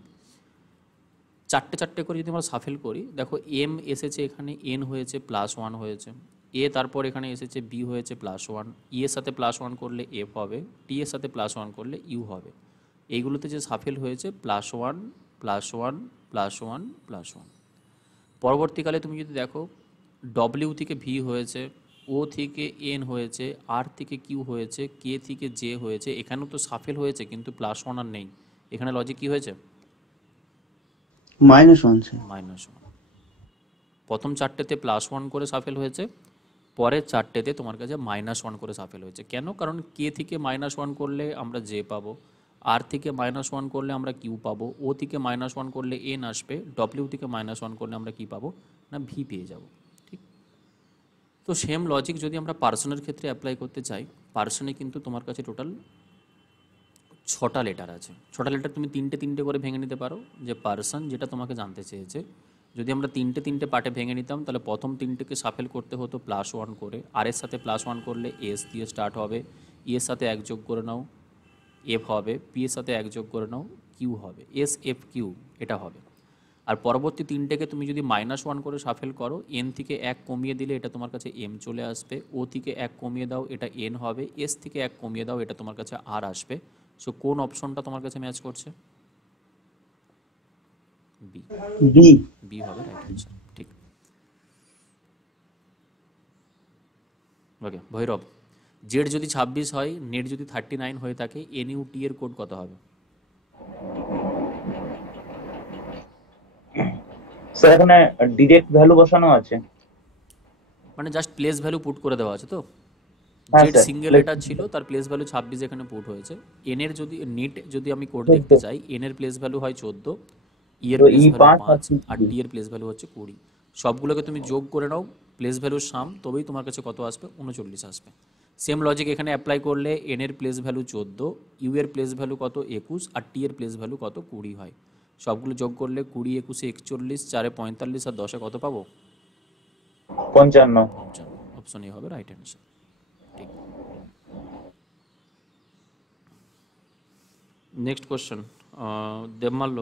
4টে করে যদি আমরা সাফেল করি, দেখো এম এসেছে এখানে, এন হয়েছে, +1 হয়েছে, এ তারপর এখানে এসেছে, বি হয়েছে +1, ই এর সাথে +1 করলে এফ হবে, টি এর সাথে +1 করলে ইউ হবে। এইগুলোতে যে সাফেল হয়েছে +1 +1 +1 +1। পরবর্তীকালে তুমি যদি দেখো ডব্লিউ থেকে ভি হয়েছে, ও থেকে এন হয়েছে, আর থেকে কিউ হয়েছে, কে থেকে জে হয়েছে, এখানেও তো সাফেল হয়েছে কিন্তু +1 আর নেই। এখানে লজিক কি হয়েছে? -1 স্যার। -1। প্রথম 4টেতে +1 করে সাফেল হয়েছে, পরের 4টেতে তোমার কাছে -1 করে সাফেল হয়েছে। কেন? কারণ কে থেকে -1 করলে আমরা জে পাবো, আর থেকে -1 করলে আমরা কিউ পাবো, ও থেকে -1 করলে এন আসবে, ডব্লিউ থেকে -1 করলে আমরা কি পাবো? না ভি পেয়ে যাব, ঠিক? তো সেম লজিক যদি আমরা পার্সনের ক্ষেত্রে অ্যাপ্লাই করতে চাই, পার্সনে কিন্তু তোমার কাছে টোটাল 6টা লেটার আছে। 6টা লেটার তুমি 3টে করে ভেঙে নিতে পারো, যে পার্সন যেটা তোমাকে জানতে চেয়েছে। যদি আমরা 3টে পার্টে ভেঙে নিতাম তাহলে প্রথম 3টেকে সাফেল করতে হতো +1 করে, আর এর সাথে +1 করলে এস দিয়ে স্টার্ট হবে, ই এর সাথে 1 যোগ করে নাও এফ হবে, পি এর সাথে 1 যোগ করে নাও কিউ হবে, এস এফ কিউ এটা হবে। আর পরবর্তী 3টেকে তুমি যদি -1 করে সাফেল করো, এন থেকে 1 কমিয়ে দিলে এটা তোমার কাছে এম চলে আসবে, ও থেকে 1 কমিয়ে দাও এটা এন হবে, এস থেকে 1 কমিয়ে দাও এটা তোমার কাছে আর আসবে। সো কোন অপশনটা তোমার কাছে ম্যাচ করছে? বি। বি বি হবে রাইট অ্যান্সার, ঠিক। ওকে ভৈরব, জেড যদি 26 হয়, নেট যদি 39 হয়ে থাকে, এনইউটি এর কোড কত হবে? স্যার এখানে ডিরেক্ট ভ্যালু বসানো আছে, মানে জাস্ট প্লেস ভ্যালু পুট করে দেওয়া আছে তো? হ্যাঁ জেড স্যার। সিঙ্গেল লেটার ছিল, তার প্লেস ভ্যালু 26 এখানে পুট হয়েছে। এন এর যদি নেট যদি আমি কোড দেখতে চাই, এন এর প্লেস ভ্যালু হয় 14, ই এর তো প্লেস ই ভ্যালু 5 5 আর টি এর প্লেস ভ্যালু হচ্ছে 20। সবগুলোকে তুমি যোগ করে নাও প্লেস ভ্যালুর সাম, তবেই তোমার কাছে কত আসবে? 39 আসবে। সেম লজিক এখানে অ্যাপ্লাই করলে এন এর প্লেস ভ্যালু 14, ইউ এর প্লেস ভ্যালু কত? 21, আর টি এর প্লেস ভ্যালু কত? 20 হয়। সবগুলো যোগ করলে 20 21 41, 4 45 আর 10 কত পাবো? 55। অপশন এ হবে রাইট অ্যান্সার, ঠিক। Next question, Debmalya.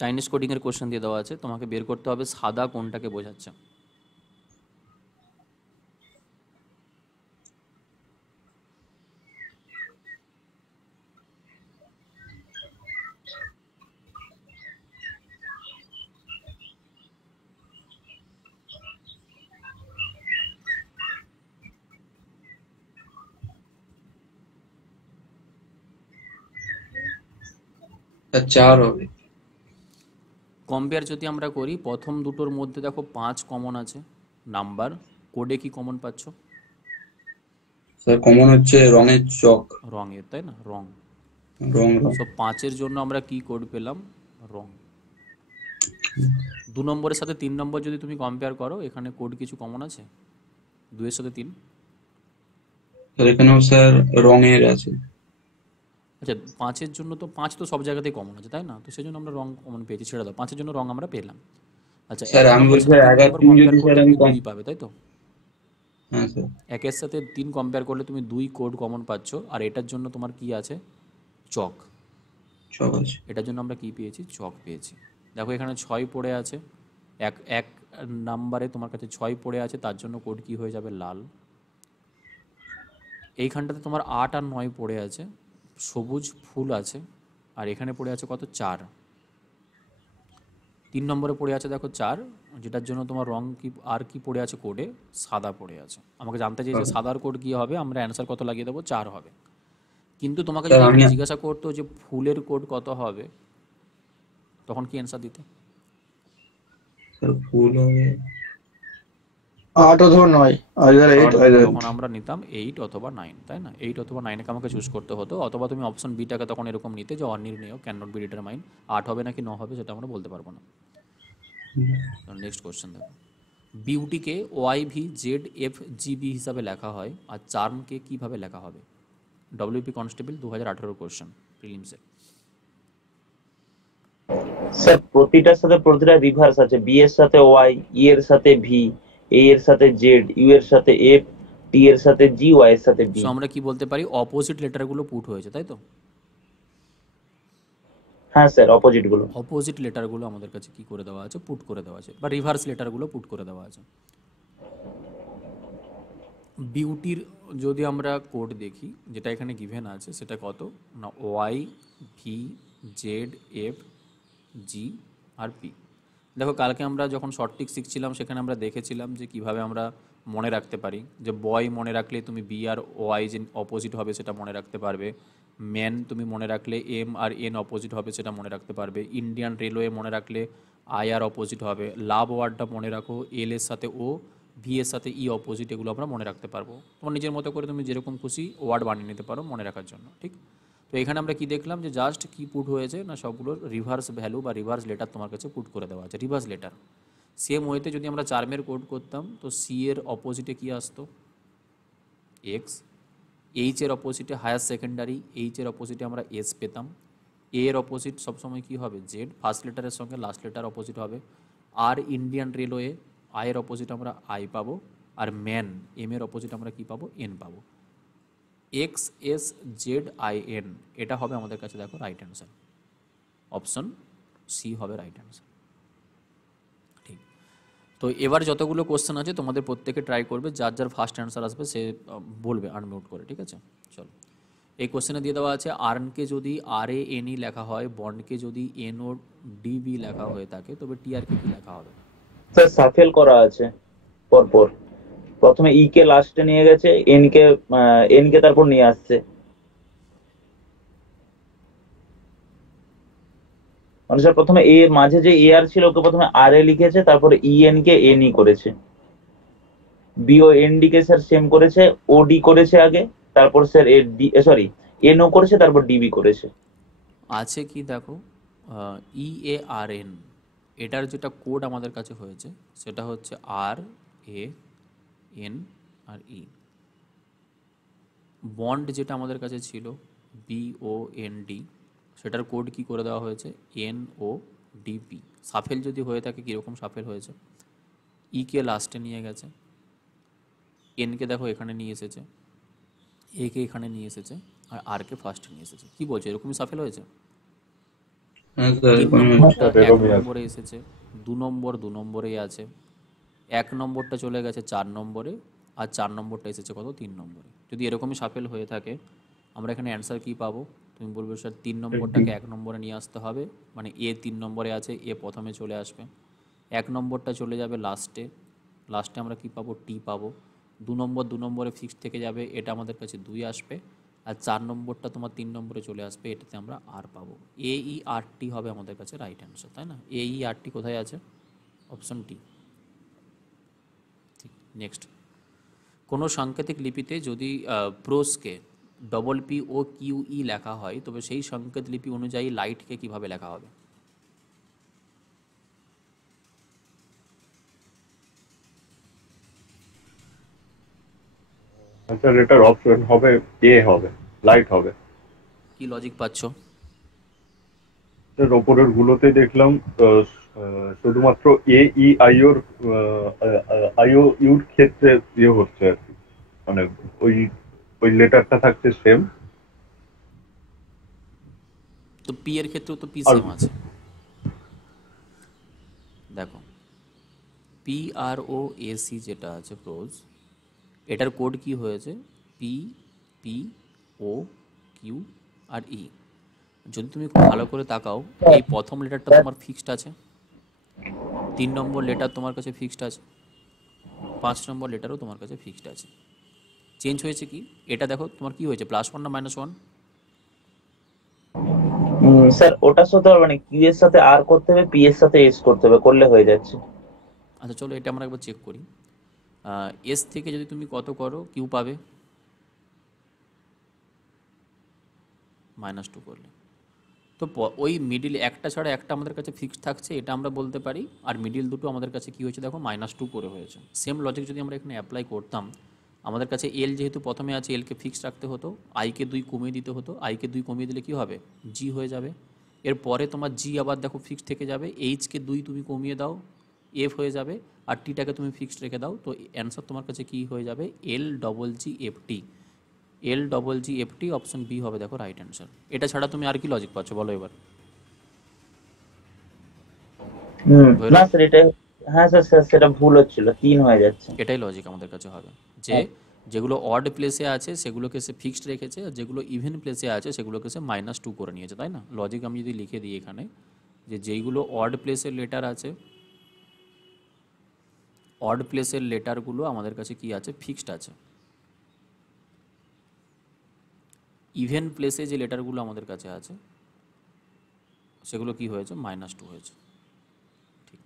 Chinese coding এর কোশ্চেন দিয়ে দেওয়া আছে, তোমাকে বের করতে হবে সাদা কোনটাকে বোঝাচ্ছে। স্যার 4 হবে। কম্পেয়ার যদি আমরা করি, প্রথম দুটোর মধ্যে দেখো 5 কমন আছে নাম্বার, কোডে কি কমন পাচ্ছ? স্যার কমন হচ্ছে রঙের চক, রঙের, তাই না? রং। রং। সো 5-এর জন্য আমরা কি কোড পেলাম? রং। 2 নম্বরের সাথে 3 নম্বর যদি তুমি কম্পেয়ার করো, এখানে কোড কিছু কমন আছে? 2-এর সাথে 3? স্যার এখানেও স্যার রঙের আছে। আচ্ছা 5-এর জন্য তো 5 তো সব জায়গাতেই কমন আছে, তাই না? তো সেই জন্য আমরা রং কমন পেয়েছি, ছেড়ে দাও, 5-এর জন্য রং আমরা পেলাম। আচ্ছা স্যার আমি বলছি 11 3 যদি স্যার আমি পাবে, তাই তো? হ্যাঁ স্যার। একের সাথে 3 কম্পেয়ার করলে তুমি 2 কোড কমন পাচ্ছ, আর এটার জন্য তোমার কি আছে? চক। সব আছে। এটার জন্য আমরা কি পেয়েছি? চক পেয়েছি। দেখো এখানে 6 পড়ে আছে, এক এক নাম্বারে তোমার কাছে 6 পড়ে আছে, তার জন্য কোড কি হয়ে যাবে? লাল। এইখানটাতে তোমার 8 আর 9 পড়ে আছে, সবুজ ফুল আছে, আর এখানে পড়ে আছে কত? 4। 3 নম্বরে পড়ে আছে দেখো 4, যেটার জন্য তোমার রং কি আর কি পড়ে আছে কোডে? সাদা পড়ে আছে। আমাকে জানতে চাইছে সাদার কোড কি হবে, আমরা অ্যান্সার কত লাগিয়ে দেবো? 4 হবে। কিন্তু তোমাকে যদি এখানে জিজ্ঞাসা করতো যে ফুলের কোড কত হবে, তখন কি অ্যান্সার দিতে? স্যার ফুল হবে 8 অথবা 9, either 8 either তখন আমরা নিতাম 8 অথবা 9, তাই না? 8 অথবা 9কে আমাকে চুজ করতে হতো, অথবা তুমি অপশন বিটাকে তখন এরকম নিতে যে অনির্ণেয়, ক্যান নট বি ডিটারমাইন। 8 হবে নাকি 9 হবে সেটা আমরা বলতে পারবো না। নেক্সট কোশ্চেন দেখো, বিউটিকে OIVZFGB হিসাবে লেখা হয়, আর চার্মকে কিভাবে লেখা হবে? WP কনস্টেবল 2018 কোশ্চেন প্রিলিমসে। স্যার প্রতিটার সাথে প্রতিটা রিভার্স আছে। বি এর সাথে ওয়াই, ই এর সাথে ভি, এ এর সাথে জেড, ইউ এর সাথে এফ, টি এর সাথে জি, ওয়াই এর সাথে বি। সো আমরা কি বলতে পারি? অপোজিট লেটারগুলো পুট হয়েছে, তাই তো? হ্যাঁ স্যার, অপোজিট গুলো। অপোজিট লেটারগুলো আমাদের কাছে কি করে দেওয়া আছে? পুট করে দেওয়া আছে, বা রিভার্স লেটারগুলো পুট করে দেওয়া আছে। বিউটির যদি আমরা কোড দেখি, যেটা এখানে গিভেন আছে, সেটা কত না? Y V Z F G R P. দেখো কালকে আমরা যখন শর্ট ট্রিক শিখছিলাম, সেখানে আমরা দেখেছিলাম যে কিভাবে আমরা মনে রাখতে পারি, যে বয় মনে রাখলে তুমি বি আর ওয়াই যে অপোজিট হবে সেটা মনে রাখতে পারবে। ম্যান তুমি মনে রাখলে এম আর এন অপোজিট হবে সেটা মনে রাখতে পারবে। ইন্ডিয়ান রেলওয়ে মনে রাখলে আই আর অপোজিট হবে। লাভ ওয়ার্ডটা মনে রাখো, এল এর সাথে ও, ভি এর সাথে ই অপোজিট, এগুলো আমরা মনে রাখতে পারবো। তোমার নিজের মতো করে তুমি যেরকম খুশি ওয়ার্ড বানিয়ে নিতে পারো মনে রাখার জন্য, ঠিক? তো এখানে আমরা কি দেখলাম, যে জাস্ট কি পুট হয়েছে না, সবগুলোর রিভার্স ভ্যালু বা রিভার্স লেটার তোমার কাছে পুট করে দেওয়া আছে, রিভার্স লেটার। সেম ওয়েতে যদি আমরা চার্মের কোড করতাম, তো সি এর অপোজিটে কি আসতো? এক্স। এইচ এর অপোজিটে হায়ার সেকেন্ডারি, এইচ এর অপোজিটে আমরা এস পেতাম। এ এর অপোজিট সবসময় কি হবে? জেড। ফার্স্ট লেটারের সঙ্গে লাস্ট লেটার অপোজিট হবে। আর ইন্ডিয়ান রেলওয়ে, আয়ের অপোজিট আমরা আই পাবো। আর ম্যান, এম এর অপোজিট আমরা কি পাবো? এন পাবো। X S Z I N, এটা হবে আমাদের কাছে দেখো রাইট অ্যান্সার। অপশন সি হবে রাইট অ্যান্সার, ঠিক। তো এবার যতগুলো কোশ্চেন আছে তোমাদের প্রত্যেকে ট্রাই করবে, যার যার ফার্স্ট অ্যান্সার আসবে সে বলবে আনমিউট করে, ঠিক আছে? চলো, এই কোশ্চেনে দিয়ে দেওয়া আছে আর্নকে যদি আর এ এন ই লেখা হয়, বন্ডকে যদি এন ও ডিবি লেখা হয়ে থাকে, তবে টিআরকে কি লেখা হবে? স্যার সাফেল করা আছে পরপর। প্রথমে ই কে লাস্টে নিয়ে গেছে, এন কে তারপর নিয়ে আসছে। মানে স্যার প্রথমে এ মাঝে যে এ আর ছিল ওকে প্রথমে আর এ লিখেছে, তারপরে E N K N E করেছে। B O N D K sir same করেছে, ও ডি করেছে আগে, তারপর sir A D sorry N O করেছে, তারপর ডিবি করেছে। আছে কি দেখো, ই এ আর এন, এটার যেটা কোড আমাদের কাছে হয়েছে সেটা হচ্ছে আর A N R E. Bond যেটা আমাদের কাছে ছিল বি ও এন ডি, সেটার কোড কি করে দেওয়া হয়েছে? N O DP. সাফেল যদি হয়ে থাকে, কীরকম সাফেল হয়েছে? ই কে লাস্টে নিয়ে গেছে, এনকে দেখো এখানে নিয়ে এসেছে, এ কে এখানে নিয়ে এসেছে, আর আর কে ফার্স্টে নিয়ে এসেছে। কি বলছে, এরকমই সাফেল হয়েছে? হ্যাঁ স্যার, 3 এরকমই নম্বরটা হয়েছে। 1 নম্বরে এসেছে, 2 নম্বর 2 নম্বরেই আছে, 1 নম্বরটা চলে গেছে 4 নম্বরে, আর 4 নম্বরটা এসেছে কত? 3 নম্বরে। যদি এরকমই সাফেল হয়ে থাকে, আমরা এখানে অ্যান্সার কি পাবো? তুমি বলবে স্যার 3 নম্বরটাকে 1 নম্বরে নিয়ে আসতে হবে, মানে এ 3 নম্বরে আছে, এ প্রথমে চলে আসবে, 1 নম্বরটা চলে যাবে লাস্টে, লাস্টে আমরা কি পাবো? টি পাবো। 2 নম্বরে ফিক্স থেকে যাবে, এটা আমাদের কাছে 2 আসবে, আর 4 নম্বরটা তোমার 3 নম্বরে চলে আসবে, এটাতে আমরা আর পাবো। এ ই আর টি হবে আমাদের কাছে রাইট অ্যান্সার, তাই না? এ ই আর টি কোথায় আছে? অপশন টি, ঠিক। নেক্সট, কোনো সাংকেতিক লিপিতে যদি প্রোসকে double P O Q E লেখা হয়, তবে সেই সংকেত লিপি অনুযায়ী লাইটকে কিভাবে লেখা হবে? স্যার এটার অপশন হবে এ হবে, লাইট হবে। কি লজিক পাচ্ছ? স্যার ওপরের গুলোতে দেখলাম শুধুমাত্র এ ই আইওর আইও ইউর ক্ষেত্রে ইয়ে হচ্ছে আর কি, মানে ওই ওই লেটারটা থাকছে সেম। তো পি এর ক্ষেত্রেও তো পি আর সেম আছে। দেখো P R O A C যেটা আছে প্রোজ, এটার কোড কি হয়েছে P P O Q R ই। যদি তুমি খুব ভালো করে তাকাও, এই প্রথম লেটারটা তোমার ফিক্সড আছে, 3 নম্বর লেটার তোমার কাছে ফিক্সড আছে, 5 নম্বর লেটারও তোমার কাছে ফিক্সড আছে। চেঞ্জ হয়েছে কি, এটা দেখো তোমার কি হয়েছে, +1 না -1? স্যার ওটার সাথে মানে কিউ এর সাথে আর করতে হবে, পি এর সাথে এস করতে হবে, করলে হয়ে যাচ্ছে। আচ্ছা চলো এটা আমরা একবার চেক করি। এস থেকে যদি তুমি কত করো কিউ পাবে -2 করলে। তো ওই মিডিল একটা ছাড়া একটা আমাদের কাছে ফিক্সড থাকছে, এটা আমরা বলতে পারি। আর মিডিল দুটো আমাদের কাছে কি হয়েছে দেখো -2 করে হয়েছে। সেম লজিক যদি আমরা এখানে অ্যাপ্লাই করতাম, আমাদের কাছে এল যেহেতু প্রথমে আছে, এলকে ফিক্সড রাখতে হতো, আইকে 2 কমিয়ে দিতে হতো, আইকে 2 কমিয়ে দিলে কি হবে, জি হয়ে যাবে। এরপরে তোমার জি আবার দেখো ফিক্সড থেকে যাবে, এইচকে 2 তুমি কমিয়ে দাও, এফ হয়ে যাবে, আর টিটাকে তুমি ফিক্সড রেখে দাও, তো অ্যান্সার তোমার কাছে কি হয়ে যাবে, LGGFT। LGGFT অপশন বি হবে দেখো রাইট অ্যান্সার। এটা ছাড়া তুমি আর কি লজিক পাচ্ছ বলো এবার? না স্যার এটা, হ্যাঁ স্যার স্যার সেটা ভুল হচ্ছিল, 3 হয়ে যাচ্ছে। এটাই লজিক আমাদের কাছে হবে, যে যেগুলো অড প্লেসে আছে সেগুলোকে সে ফিক্সড রেখেছে, আর যেগুলো ইভেন প্লেসে আছে সেগুলোকে সে -2 করে নিয়েছে, তাই না? লজিক আমি যদি লিখে দিই এখানে, যে যেইগুলো অড প্লেসের লেটার আছে, অড প্লেসের লেটারগুলো আমাদের কাছে কি আছে, ফিক্সড আছে। ইভেন প্লেসে যে লেটারগুলো আমাদের কাছে আছে সেগুলো কি হয়েছে, -2 হয়েছে। ঠিক,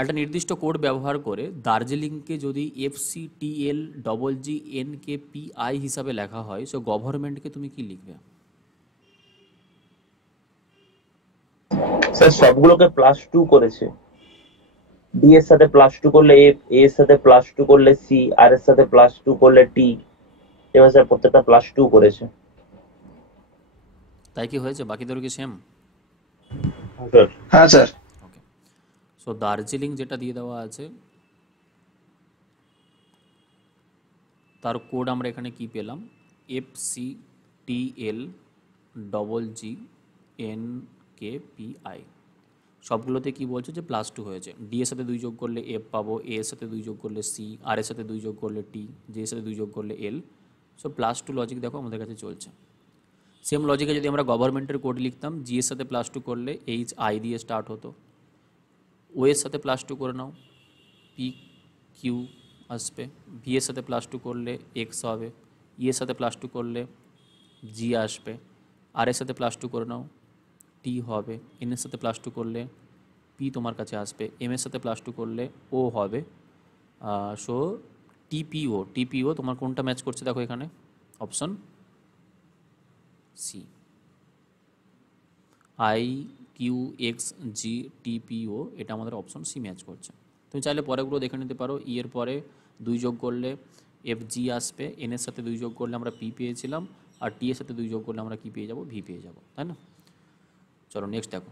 একটা নির্দিষ্ট কোড ব্যবহার করে দার্জিলিংকে যদি FCTLGGNKPI হিসাবে লেখা হয়, সো গভর্নমেন্টকে তুমি কি লিখবে? স্যার সবগুলোকে +2 করেছে, ডি এর সাথে +2 করলে এফ, এ এর সাথে +2 করলে সি, আর এর সাথে +2 করলে টি, এবার স্যার প্রত্যেকটা +2 করেছে। তাই কি হয়েছে, বাকিদেরও কি সেম? স্যার হ্যাঁ স্যার। ওকে, সো দার্জিলিং যেটা দিয়ে দেওয়া আছে তার কোড আমরা এখানে কি পেলাম, FCTLGGNKPI। সবগুলোতে কি বলছে যে +2 হয়েছে। ডি এর সাথে 2 যোগ করলে এফ পাবো, এ এর সাথে 2 যোগ করলে সি, আর এর সাথে 2 যোগ করলে টি, জে এর সাথে 2 যোগ করলে এল। সো +2 লজিক দেখো আমাদের কাছে চলছে। সেম লজিকে যদি আমরা গভর্নমেন্টের কোড লিখতাম, জি এর সাথে +2 করলে HI দিয়ে স্টার্ট হতো, ও এর সাথে +2 করে নাও, PQ আসবে, ভি এর সাথে +2 করলে এক্স হবে, ই এর সাথে +2 করলে জি আসবে, আর এর সাথে +2 করে নাও, টি হবে, এন এর সাথে +2 করলে পি তোমার কাছে আসবে, এম এর সাথে +2 করলে ও হবে। সো টিপিও তোমার কোনটা ম্যাচ করছে দেখো এখানে, অপশন সি, IQXGTPO, এটা আমাদের অপশন সি ম্যাচ করছে। তুমি চাইলে পরেগুলো দেখে নিতে পারো। ই এর পরে 2 যোগ করলে FG আসবে, এন এর সাথে 2 যোগ করলে আমরা পি পেয়েছিলাম, আর টি এর সাথে 2 যোগ করলে আমরা কি পেয়ে যাব, ভি পেয়ে যাব, তাই না? চলো নেক্সট দেখো,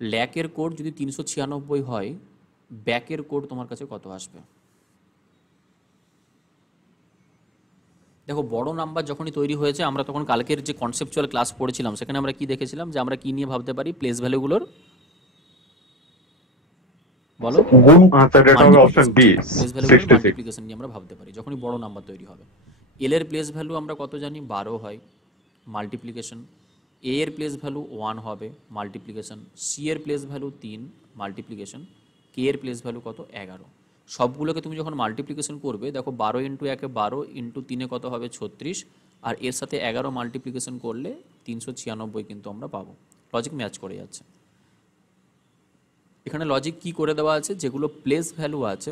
ল্যাকের কোড যদি 396 হয়, ব্যাকের কোড তোমার কাছে কত আসবে? দেখো বড় নাম্বার যখনই তৈরি হয়েছে, আমরা তখন কালকের যে কনসেপচুয়াল ক্লাস পড়েছিলাম সেখানে আমরা কি দেখেছিলাম, যে আমরা কি নিয়ে ভাবতে পারি, প্লেস ভ্যালুগুলোর বলো স্যার এটা হবে অপশন ডি, প্লেস ভ্যালুগুলোর 66। মাল্টিপ্লিকেশন নিয়ে আমরা ভাবতে পারি যখনই বড় নাম্বার তৈরি হবে। এল এর প্লেস ভ্যালু আমরা কত জানি, 12 হয়, মাল্টিপ্লিকেশন। এ এর প্লেস ভ্যালু 1 হবে, মাল্টিপ্লিকেশন। সি এর প্লেস ভ্যালু 3, মাল্টিপ্লিকেশন। কে এর প্লেস ভ্যালু কত, 11। সবগুলোকে তুমি যখন মাল্টিপ্লিকেশন করবে, দেখো 12 ইন্টু 1 12, ইন্টু 3 কত হবে 36, আর এর সাথে 11 মাল্টিপ্লিকেশন করলে 396 কিন্তু আমরা পাবো। লজিক ম্যাচ করে যাচ্ছে। এখানে লজিক কি করে দেওয়া আছে, যেগুলো প্লেস ভ্যালু আছে,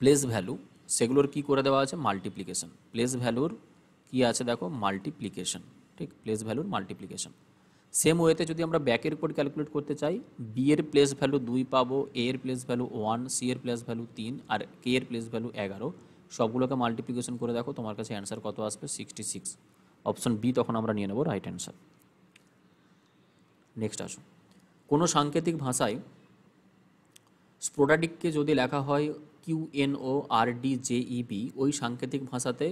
প্লেস ভ্যালু সেগুলোর কি করে দেওয়া আছে, মাল্টিপ্লিকেশন। প্লেস ভ্যালুর কি আছে দেখো, মাল্টিপ্লিকেশন। ঠিক, প্লেস ভ্যালুর মাল্টিপ্লিকেশন। সেম ওয়েতে যদি আমরা ব্যাকের কোড ক্যালকুলেট করতে চাই, বি এর প্লেস ভ্যালু 2 পাবো, এ এর প্লেস ভ্যালু 1, সি এর প্লেস ভ্যালু 3, আর কে এর প্লেস ভ্যালু 11। সবগুলোকে মাল্টিপ্লিকেশন করে দেখো তোমার কাছে অ্যান্সার কত আসবে, 66। অপশন বি তখন আমরা নিয়ে নেব রাইট অ্যান্সার। নেক্সট আসো, কোনো সাংকেতিক ভাষায় স্পোরাডিককে যদি লেখা হয় QNORDJEB, ওই সাংকেতিক ভাষাতে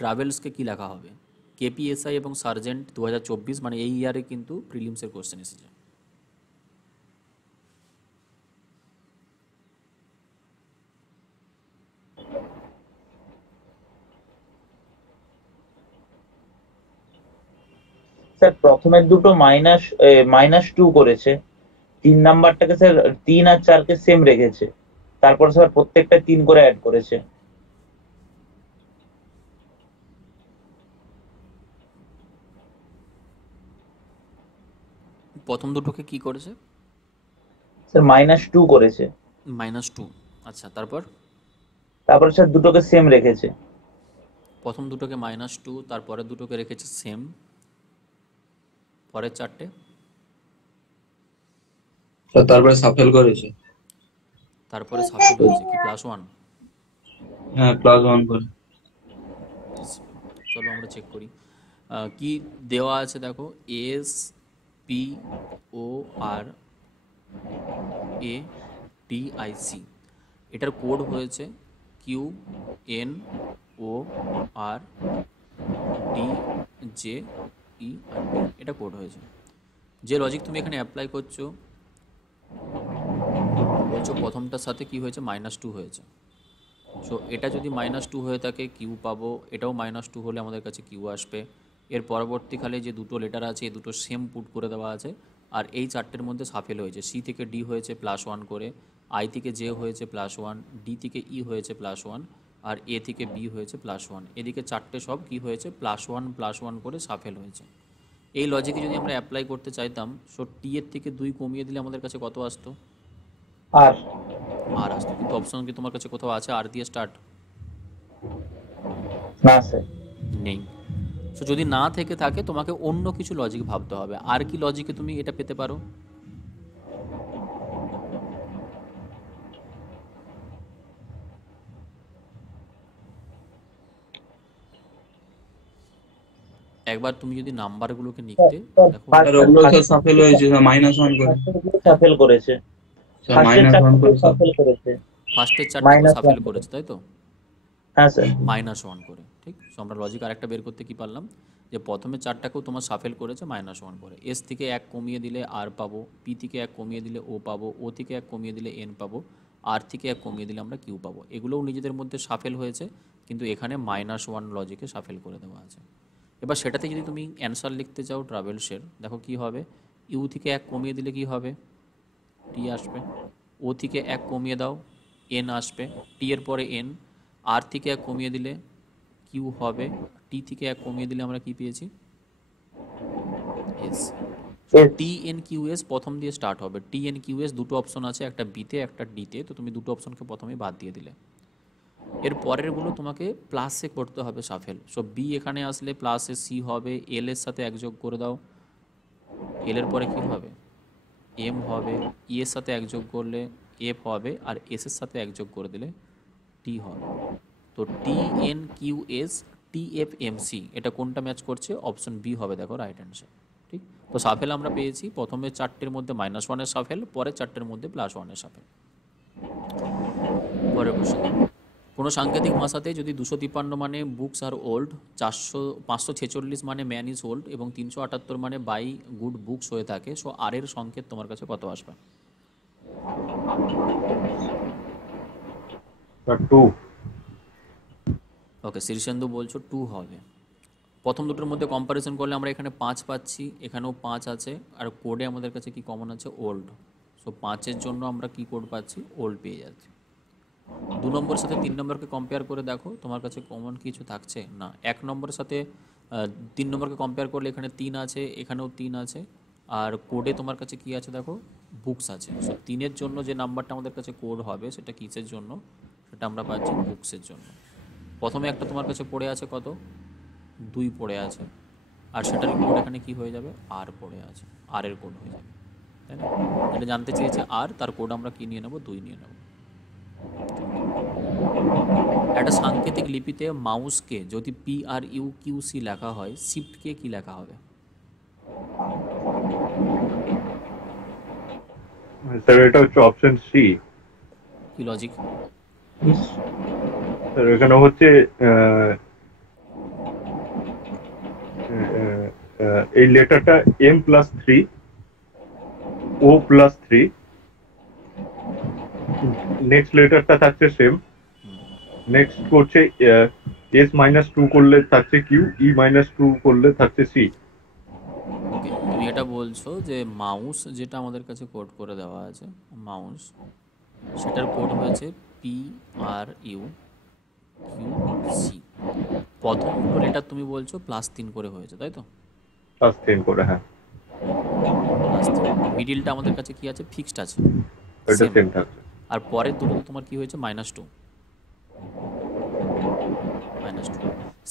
ট্রাভেলসকে কি লেখা হবে? KPSI এবং সার্জেন্ট 2024, মানে এই ইয়ারে কিন্তু প্রিলিমসের কোশ্চেন এসেছে। স্যার প্রথমের দুটো -2 করেছে, 3 নাম্বারটাকে স্যার 3 আর 4 কে সেম রেখেছে, তারপর স্যার প্রত্যেকটা 3 করে অ্যাড করেছে। প্রথম দুটোকে কি করেছে? স্যার -2 করেছে। -2, আচ্ছা, তারপর স্যার দুটোকে সেম রেখেছে। প্রথম দুটোকে -2, তারপরে দুটোকে রেখেছে সেম, পরের চারটে স্যার তারপরে সাফেল করেছে। তারপরে সাফেল হয়েছে কি +1? হ্যাঁ, +1 করে। চলো আমরা চেক করি কি দেওয়া আছে। দেখো SPORADIC, এটার কোড হয়েছে QNORDJEID, এটা কোড হয়েছে। যে লজিক তুমি এখানে অ্যাপ্লাই করছো, বলছো প্রথমটার সাথে কি হয়েছে, -2 হয়েছে। সো এটা যদি -2 হয়ে থাকে কিউ পাবো, এটাও -2 হলে আমাদের কাছে কিউ আসবে। এর পরবর্তীকালে যে দুটো লেটার আছে এই দুটো সেম পুট করে দেওয়া আছে, আর এই চারটের মধ্যে সাফেল হয়েছে। সি থেকে ডি হয়েছে +1 করে, আই থেকে জে হয়েছে +1, ডি থেকে ই হয়েছে +1, আর এ থেকে বি হয়েছে +1। এদিকে চারটে সব কি হয়েছে, +1 করে সাফেল হয়েছে। এই লজিকে যদি আমরা অ্যাপ্লাই করতে চাইতাম, সো টি এর থেকে 2 কমিয়ে দিলে আমাদের কাছে কত আসতো? আর আসতো। কিন্তু অপশন কি তোমার কাছে কোথাও আছে আর দিয়ে স্টার্ট? না স্যার, নেই। সো যদি না থেকে থাকে তোমাকে অন্য কিছু লজিক ভাবতে হবে। আর কি লজিকে তুমি এটা পেতে পারো? একবার তুমি যদি নাম্বারগুলোকে লিখতে দেখো, স্যার ওগুলো তো সাফেল হয়েছে, -1 করে সাফেল করেছে। স্যার -1 করে সাফেল করেছে, ফার্স্টের চারটে সাফেল করেছে, তাই তো? হ্যাঁ স্যার, -1 করে, ঠিক। সো আমরা লজিক আরেকটা বের করতে কি পারলাম, যে প্রথমে চারটাকেও তোমার সাফেল করেছে -1 করে। এস থেকে 1 কমিয়ে দিলে আর পাবো, পি থেকে 1 কমিয়ে দিলে ও পাবো, ও থেকে 1 কমিয়ে দিলে এন পাবো, আর থেকে 1 কমিয়ে দিলে আমরা কিউ পাবো। এগুলোও নিজেদের মধ্যে সাফেল হয়েছে, কিন্তু এখানে -1 লজিকে সাফেল করে দেওয়া আছে। এবার সেটাতে যদি তুমি অ্যান্সার লিখতে চাও ট্রাভেলসের, দেখো কি হবে, ইউ থেকে 1 কমিয়ে দিলে কি হবে, টি আসবে। ও থেকে 1 কমিয়ে দাও, এন আসবে। টি এর পরে এন, আর থেকে 1 কমিয়ে দিলে কিউ হবে। টি থেকে 1 কমিয়ে দিলে আমরা কি পেয়েছি, এস। TNQS প্রথম দিয়ে স্টার্ট হবে। TNQS দুটো অপশন আছে, একটা বিতে একটা ডিতে, তো তুমি দুটো অপশনকে প্রথমেই বাদ দিয়ে দিলে। এর পরেরগুলো তোমাকে প্লাসে করতে হবে সাফেল। সো বি এখানে আসলে প্লাসে সি হবে, এল এর সাথে 1 যোগ করে দাও, এল এর পরে কি হবে, এম হবে, ই এর সাথে 1 যোগ করলে এফ হবে, আর এস এর সাথে 1 যোগ করে দিলে টি হবে। তো TNQS TFMC, এটা কোনটা ম্যাচ করছে, অপশন বি হবে, দেখো রাইট অ্যান্সার, ঠিক। তো সাফেল আমরা পেয়েছি, প্রথমে চারটের মধ্যে -1 এর সাফেল, পরে চারটের মধ্যে +1 এর সাফেল। পরের কোশ্চেন, কোনো সাংকেতিক ভাষাতে যদি 253 মানে বুকস আর ওল্ড, 546 মানে ম্যান ইজ ওল্ড, এবং 378 মানে বাই গুড বুকস হয়ে থাকে, সো আর এর সংকেত তোমার কাছে কত আসবে? 2। ওকে, শীর্ষেন্দু বলছো 2 হবে। প্রথম দুটোর মধ্যে কম্পারিজন করলে আমরা এখানে 5 পাচ্ছি, এখানেও 5 আছে, আর কোডে আমাদের কাছে কি কমন আছে, ওল্ড। সো 5-এর জন্য আমরা কি কোড পাচ্ছি, ওল্ড পেয়ে যাচ্ছি। 2 নম্বরের সাথে 3 নম্বরকে কম্পেয়ার করে দেখো, তোমার কাছে কমন কিছু থাকছে না। 1 নম্বরের সাথে 3 নম্বরকে কম্পেয়ার করলে এখানে 3 আছে, এখানেও 3 আছে, আর কোডে তোমার কাছে কি আছে দেখো, বুকস আছে। সো 3-এর জন্য যে নাম্বারটা আমাদের কাছে কোড হবে সেটা কিসের জন্য, সেটা আমরা পাচ্ছি বুকসের জন্য। প্রথমে একটা তোমার কাছে পড়ে আছে কত, 2 পড়ে আছে, আর সেটার কোড এখানে কি হয়ে যাবে, আর পড়ে আছে, আর এর কোড হয়ে যাবে, তাই না? এটা জানতে চেয়েছে আর, তার কোড আমরা কি নিয়ে নেব, 2 নিয়ে নেব। একটা সাংকেতিক লিপিতে মাউসকে যদি PRUQC লেখা হয়, শিফটকে কি লেখা হবে? স্যার এটা হচ্ছে অপশন সি। কি লজিক? স্যার এখানে হচ্ছে এই লেটারটা M+3 O+3, নেক্সট লেটারটা থাকছে সেম, নেক্সট করছে S-2 করলে থাকছে কিউ, E-2 করলে থাকছে সি। ওকে, তুমি এটা বলছো যে মাউস যেটা আমাদের কাছে কোড করে দেওয়া আছে, মাউস সেটার কোড হয়েছে PRUQC। প্রথম দুটো লেটার তুমি বলছো +3 করে হয়েছে, তাই তো? +10 করে, হ্যাঁ +3। মিডিলটা আমাদের কাছে কি আছে? ফিক্সড আছে, এটা সেম। সেম থাকছে। আর পরের দুটো তোমার কি হয়েছে? -2।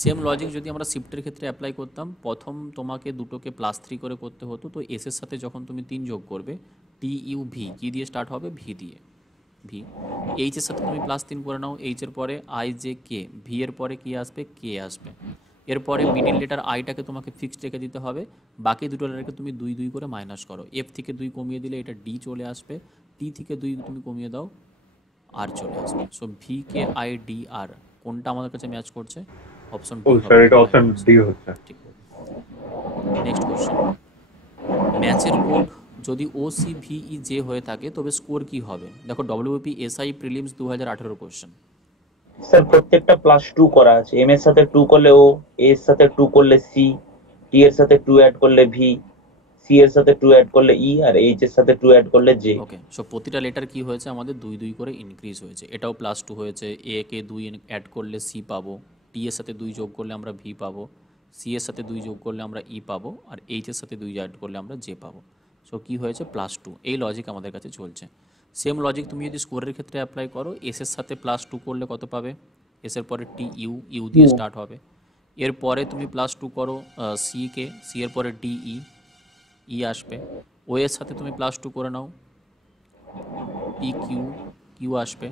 সেম লজিক যদি আমরা শিফটের ক্ষেত্রে অ্যাপ্লাই করতাম, প্রথম তোমাকে দুটোকে +3 করে করতে হতো, তো এস এর সাথে যখন তুমি 3 যোগ করবে, TUV কি দিয়ে স্টার্ট হবে? ভি দিয়ে, ভি। এইচ এর সাথে তুমি +3 করে নাও, এইচ এর পরে IJK, ভি এর পরে কি আসবে? কে আসবে। এরপরে মিডিল লেটার আইটাকে তোমাকে ফিক্সড রেখে দিতে হবে, বাকি দুটো লেটারকে তুমি 2 2 করে মাইনাস করো। এফ থেকে 2 কমিয়ে দিলে এটা ডি চলে আসবে, টি থেকে 2 তুমি কমিয়ে দাও, আর চলে আসবে। সো VKIDR কোনটা আমাদের কাছে ম্যাচ করছে? অপশন ও ডি স্যার হবে। এটা অপশন ডি হচ্ছে। ঠিক। নেক্সট কোশ্চেন, ম্যাচের কোড যদি OCVEJ হয়ে থাকে তবে স্কোর কি হবে? দেখো WBP SI prelims 2018 question. Sir প্রত্যেকটা +2 করা আছে। এম এর সাথে 2 করলে ও, এ এর সাথে 2 করলে সি, টি এর সাথে 2 অ্যাড করলে ভি, সি এর সাথে 2 অ্যাড করলে ই, আর এইচ এর সাথে 2 অ্যাড করলে জে। ওকে, সো প্রতিটা লেটার কি হয়েছে? আমাদের 2 2 করে ইনক্রিজ হয়েছে। এটাও +2 হয়েছে। এ কে 2 অ্যাড করলে সি পাবো, টি এর সাথে 2 যোগ করলে আমরা ভি পাবো, সি এর সাথে 2 যোগ করলে আমরা ই পাবো, আর এইচ এর সাথে 2 অ্যাড করলে আমরা জে পাবো। সো কি হয়েছে? +2। এই লজিক আমাদের কাছে চলছে। সেম লজিক তুমি যদি স্কোরের ক্ষেত্রে অ্যাপ্লাই করো, এস এর সাথে +2 করলে কত পাবে? এস এর পরে TU, ইউ দিয়ে স্টার্ট হবে। এরপরে তুমি +2 করো সি কে, সি এর পরে DE, ই আসবে। ও এর সাথে তুমি +2 করে নাও, PQ, কিউ আসবে।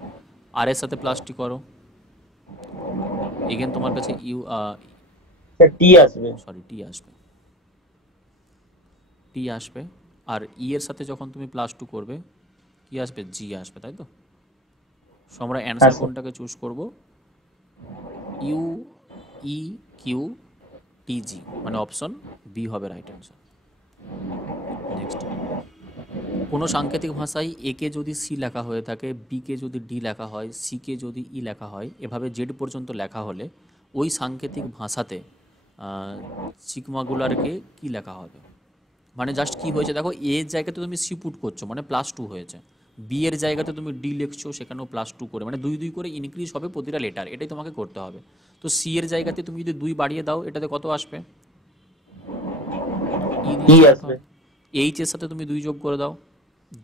আর এর সাথে +2 করো, এগেন তোমার কাছে টি আসবে, সরি টি আসবে, টি আসবে। আর ই এর সাথে যখন তুমি +2 করবে, কি আসবে? জি আসবে, তাই তো? সো আমরা অ্যান্সার কোনটাকে চুজ করব? UEQTG, মানে অপশন বি হবে রাইট অ্যান্সার। নেক্সট, কোনো সাংকেতিক ভাষায় একে যদি সি লেখা হয়ে থাকে, বিকে যদি ডি লেখা হয়, সিকে যদি ই লেখা হয়, এভাবে জেড পর্যন্ত লেখা হলে ওই সাংকেতিক ভাষাতে সিগমাগুলারকে কি লেখা হবে? মানে জাস্ট কি হয়েছে দেখো, এ এর জায়গাতে তুমি সি পুট করছো মানে +2 হয়েছে, বি এর জায়গাতে তুমি ডি লিখছো সেখানেও +2 করে, মানে 2 2 করে ইনক্রিজ হবে প্রতিটা লেটার, এটাই তোমাকে করতে হবে। তো সি এর জায়গাতে তুমি যদি 2 বাড়িয়ে দাও, এটাতে কত আসবে? ই আসবে। এইচ এর সাথে তুমি 2 যোগ করে দাও,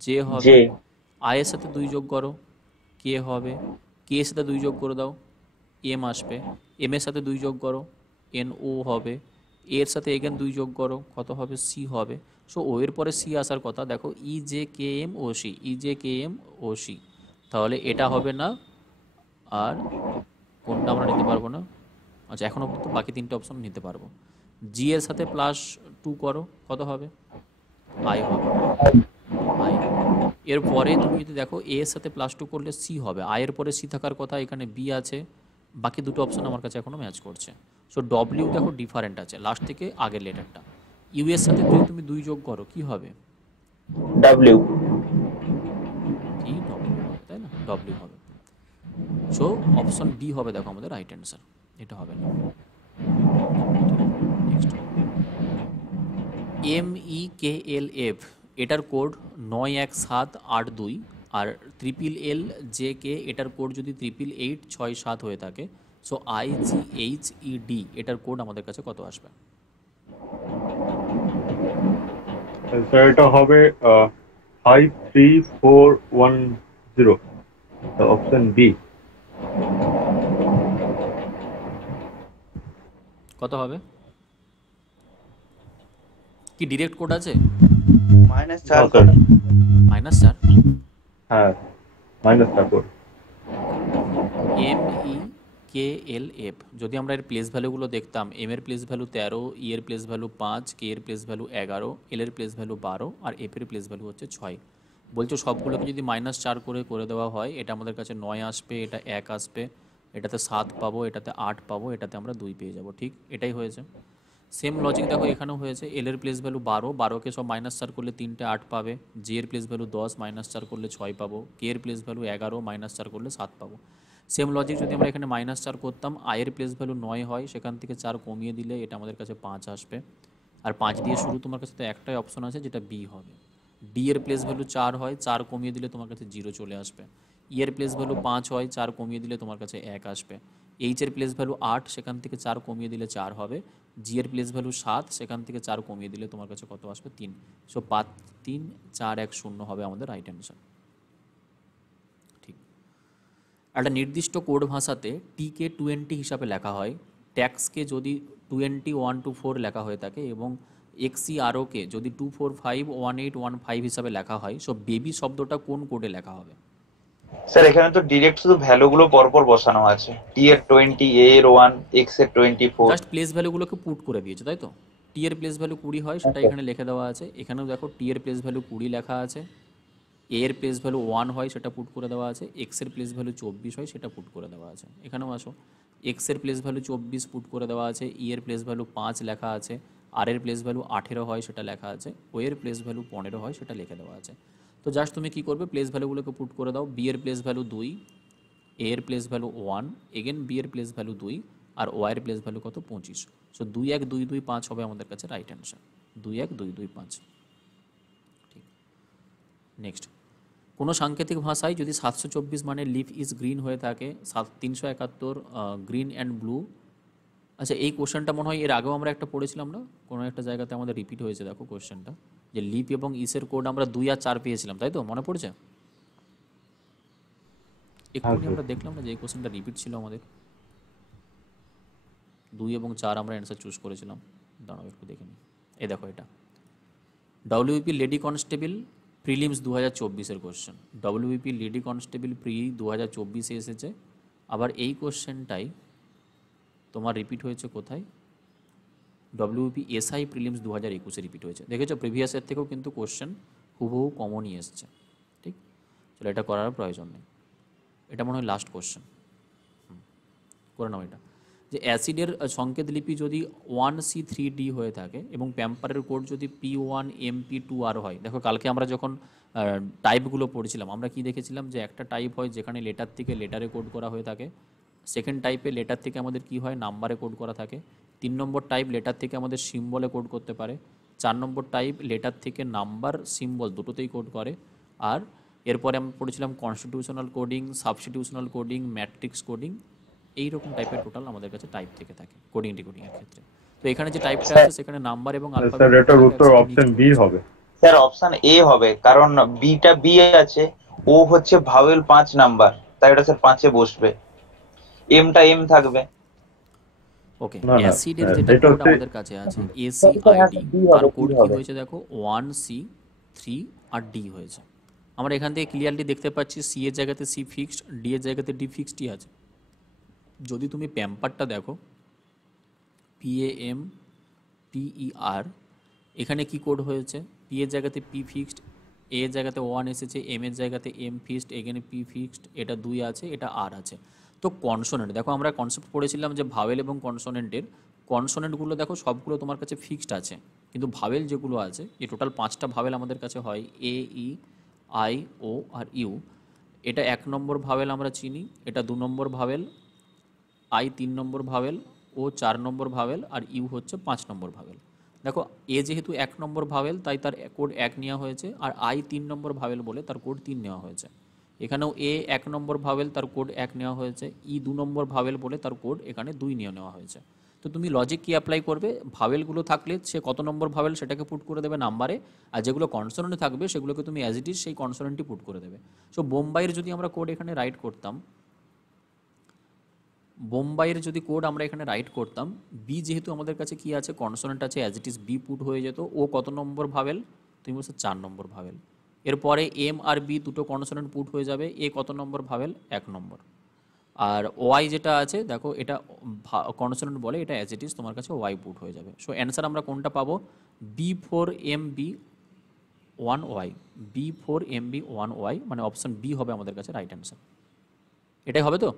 জে হবে। জে। আই এর সাথে 2 যোগ করো, কে হবে। কে এর সাথে 2 যোগ করে দাও, এম আসবে। এম এর সাথে 2 যোগ করো, NO হবে। এর সাথে এগেন 2 যোগ করো, কত হবে? সি হবে। সো ও এর পরে সি আসার কথা, দেখো EJKMOC, EJKMOC, তাহলে এটা হবে না। আর কোনটা আমরা নিতে পারবো না? আচ্ছা, এখনও পর্যন্ত বাকি 3টে অপশন নিতে পারবো। জি এর সাথে +2 করো, কত হবে? আই হবে, আই। এরপরে তুমি যদি দেখো এ এর সাথে +2 করলে সি হবে, আয়ের পরে সি থাকার কথা, এখানে বি আছে। বাকি দুটো অপশন আমার কাছে এখনও ম্যাচ করছে। সো ডব্লিউ দেখো ডিফারেন্ট আছে লাস্ট থেকে আগের লেটারটা। ইউ এর সাথে যদি তুমি 2 যোগ করো, কি হবে? ডাব্লিউ। কি ডব্লিউ হবে, তাই না? ডব্লিউ হবে। সো অপশন ডি হবে দেখো আমাদের রাইট অ্যান্সার, এটা হবে না। নেক্সট, MEKLF, এটার কোড 91782, আর LLJK এটার কোড যদি 88867 হয়ে থাকে, সো IGHED এটার কোড আমাদের কাছে কত আসবে? স্যার এটা হবে 53410, অপশন বি। কত হবে? কি ডিরেক্ট কোড আছে? -4 -4? হ্যাঁ, -4। MEKLF, যদি আমরা এর প্লেস ভ্যালুগুলো দেখতাম, এম এর প্লেস ভ্যালু 13, ই এর প্লেস ভ্যালু 5, কে এর প্লেস ভ্যালু 11, এল এর প্লেস ভ্যালু 12, আর এফ এর প্লেস ভ্যালু হচ্ছে 6। বলছো সবগুলোকে যদি -4 করে করে দেওয়া হয়, এটা আমাদের কাছে 9 আসবে, এটা 1 আসবে, এটাতে 7 পাবো, এটাতে 8 পাবো, এটাতে আমরা 2 পেয়ে যাব। ঠিক এটাই হয়েছে। সেম লজিক দেখো এখানেও হয়েছে। এল এর প্লেস ভ্যালু 12, 12কে সব -4 করলে 3টে 8 পাবে। জি এর প্লেস ভ্যালু 10, -4 করলে 6 পাবো। কে এর প্লেস ভ্যালু 11, -4 করলে 7 পাবো। সেম লজিক যদি আমরা এখানে -4 করতাম, আই এর প্লেস ভ্যালু 9 হয়, সেখান থেকে 4 কমিয়ে দিলে এটা আমাদের কাছে 5 আসবে। আর 5 দিয়ে শুরু, তোমার কাছে তো একটাই অপশন আছে যেটা বি হবে। ডি এর প্লেস ভ্যালু 4 হয়, 4 কমিয়ে দিলে তোমার কাছে 0 চলে আসবে। ই এর প্লেস ভ্যালু 5 হয়, 4 কমিয়ে দিলে তোমার কাছে 1 আসবে। এইচ এর প্লেস ভ্যালু 8, সেখান থেকে 4 কমিয়ে দিলে 4 হবে। জি এর প্লেস ভ্যালু 7, সেখান থেকে 4 কমিয়ে দিলে তোমার কাছে কত আসবে? 3। সো 5 3 4 1 0 হবে আমাদের রাইট অ্যান্সার। ঠিক। একটা নির্দিষ্ট কোড ভাষাতে টিকে 20 হিসাবে লেখা হয়, ট্যাক্সকে যদি 20 1 to 4 লেখা হয়ে থাকে এবং এক্সিআরওকে যদি 2451815 হিসাবে লেখা হয়, সো বেবি শব্দটা কোন কোডে লেখা হবে? স্যার এখানে তো ডিরেক্ট শুধু ভ্যালুগুলো পরপর বসানো আছে, টি এর 20, এ এর 1, এক্স এর 24। জাস্ট প্লেস ভ্যালুগুলোকে পুট করে দিয়েছে, তাই তো? টি এর প্লেস ভ্যালু 20 হয়, সেটা এখানে লিখে দেওয়া আছে। এখানেও দেখো টি এর প্লেস ভ্যালু 20 লেখা আছে, এ এর প্লেস ভ্যালু 1 হয়, সেটা পুট করে দেওয়া আছে। এক্স এর প্লেস ভ্যালু 24 হয়, সেটা পুট করে দেওয়া আছে। এখানেও আসো, এক্স এর প্লেস ভ্যালু 24 পুট করে দেওয়া আছে, ই এর প্লেস ভ্যালু 5 লেখা আছে, আর এর প্লেস ভ্যালু 18 হয়, সেটা লেখা আছে, ও এর প্লেস ভ্যালু 15 হয়, সেটা লিখে দেওয়া আছে। তো জাস্ট তুমি কি করবে, প্লেস ভ্যালুগুলোকে পুট করে দাও। বি এর প্লেস ভ্যালু 2, এ এর প্লেস ভ্যালু 1, এগেন বি এর প্লেস ভ্যালু 2, আর ওয়াই এর প্লেস ভ্যালু কত? 25। সো 2 1 2 2 5 হবে আমাদের কাছে রাইট অ্যান্সার। 2 1 2 2 5। ঠিক। নেক্সট, কোনো সাংকেতিক ভাষায় যদি 724 মানে লিফ ইজ গ্রিন হয়ে থাকে, 371 গ্রিন অ্যান্ড ব্লু। আচ্ছা, এই কোশ্চেনটা মনে হয় এর আগেও আমরা একটা পড়েছিলাম না, কোনো একটা জায়গাতে আমাদের রিপিট হয়েছে। দেখো কোশ্চেনটা, যে লিপ এবং ইসের কোড আমরা 2 আর 4 পেয়েছিলাম, তাই তো? মনে পড়ছে? এক্ষুনি আমরা দেখলাম না যে এই কোশ্চেনটা রিপিট ছিল আমাদের। 2 এবং 4 আমরা অ্যান্সার চুজ করেছিলাম। দাঁড়াও একটু দেখে নিই। এই দেখো, এটা ডব্লিউপি লেডি কনস্টেবল প্রিলিমস 2024-এর question. WP lady constable pre 2024-এ এসেছে। আবার এই কোশ্চেনটাই তোমার রিপিট হয়েছে কোথায়? ডব্লিউপি এসআই প্রিলিমস 2021-এ রিপিট হয়েছে। দেখেছো, প্রিভিয়াসের থেকেও কিন্তু কোশ্চেন হুবহু কমনই এসছে। ঠিক, চলো এটা করার প্রয়োজন নেই। এটা মনে হয় লাস্ট কোশ্চেন, করে নাও এটা। যে অ্যাসিডের সংকেত লিপি যদি 1C3D হয়ে থাকে এবং প্যাম্পারের কোড যদি P1MP2R হয়। দেখো, কালকে আমরা যখন টাইপগুলো পড়ছিলাম, আমরা কি দেখেছিলাম যে একটা টাইপ হয় যেখানে লেটার থেকে লেটারে কোড করা হয়ে থাকে। সেকেন্ড টাইপে লেটার থেকে আমাদের কি হয়? নাম্বারে কোড করা থাকে। 3 নম্বর টাইপ লেটার থেকে আমাদের সিম্বলে কোড করতে পারে। 4 নম্বর টাইপ লেটার থেকে নাম্বার সিম্বল দুটোতেই কোড করে। আর এরপরে আমরা পড়েছিলাম constitutional coding, substitutional coding, matrix coding. এইরকম টাইপের টোটাল আমাদের কাছে টাইপ থেকে থাকে কোডিং ডিকোডিংয়ের ক্ষেত্রে। তো এখানে যে টাইপটা আছে সেখানে নাম্বার এবং স্যার এটার উত্তর অপশন বি হবে। স্যার অপশন এ হবে, কারণ বিটা বি আছে, ও হচ্ছে ভাওয়েল 5 নাম্বার, তাই এটা স্যার 5-এ বসবে, এমটা এম থাকবে। ওকে, অ্যাসিডের যেটা কোড আমাদের কাছে আছে এসিআইডি, তার কোড কি হয়েছে দেখো 1C3 আর ডি হয়েছে। আমরা এখান থেকে ক্লিয়ারলি দেখতে পাচ্ছি সি এর জায়গাতে সি ফিক্সড, ডি এর জায়গাতে ডি ফিক্সডই আছে। যদি তুমি প্যাম্পারটা দেখো, PAMPER, এখানে কি কোড হয়েছে? পি এর জায়গাতে পি ফিক্সড, এ এর জায়গাতে 1 এসেছে, এম এর জায়গাতে এম ফিক্সড, এখানে পি ফিক্সড, এটা 2 আছে, এটা আর আছে। তো কনসোনেন্ট দেখো, আমরা কনসেপ্ট পড়েছিলাম যে ভাওয়েল এবং কনসোনেন্টের, কনসোনেন্টগুলো দেখো সবগুলো তোমার কাছে ফিক্সড আছে, কিন্তু ভাওয়েল যেগুলো আছে, এই টোটাল 5টা ভাওয়েল আমাদের কাছে হয় এ, ই, আই, ও আর ইউ। এটা 1 নম্বর ভাওয়েল আমরা চিনি, এটা 2 number vowel, I 3 number vowel, O 4 number vowel, আর ইউ হচ্ছে 5 নম্বর ভাওয়েল। দেখো, এ যেহেতু 1 নম্বর ভাওয়েল তাই তার কোড 1 নেওয়া হয়েছে, আর আই 3 নম্বর ভাওয়েল বলে তার কোড 3 নেওয়া হয়েছে। এখানেও এ 1 নম্বর ভাওয়েল, তার কোড 1 নেওয়া হয়েছে। ই 2 নম্বর ভাওয়েল বলে তার কোড এখানে 2 নেওয়া হয়েছে। তো তুমি লজিক কি অ্যাপ্লাই করবে? ভাওয়েলগুলো থাকলে সে কত নম্বর ভাওয়েল সেটাকে পুট করে দেবে নাম্বারে, আর যেগুলো কনসোনেন্ট থাকবে সেগুলোকে তুমি অ্যাজ ইট ইজ সেই কনসোনেন্টই পুট করে দেবে। সো বোম্বাইয়ের যদি আমরা কোড এখানে রাইট করতাম, বোম্বাইয়ের যদি কোড আমরা এখানে রাইট করতাম, বি যেহেতু আমাদের কাছে কি আছে? কনসোনেন্ট আছে, as it is B put হয়ে যেত। ও কত নম্বর ভাওয়েল? তুমি বলছো 4 নম্বর ভাওয়েল। এরপরে এম আর বি দুটো কনসোনেন্ট পুট হয়ে যাবে। এ কত নম্বর ভাওয়েল? 1 নম্বর। আর ওয়াই যেটা আছে দেখো, এটা কনসোনেন্ট বলে, এটা অ্যাজ ইট ইজ তোমার কাছে ওয়াই পুট হয়ে যাবে। সো অ্যান্সার আমরা কোনটা পাবো? B4MB 1y, B4MB 1y, মানে অপশন বি হবে আমাদের কাছে রাইট অ্যান্সার। এটাই হবে তো?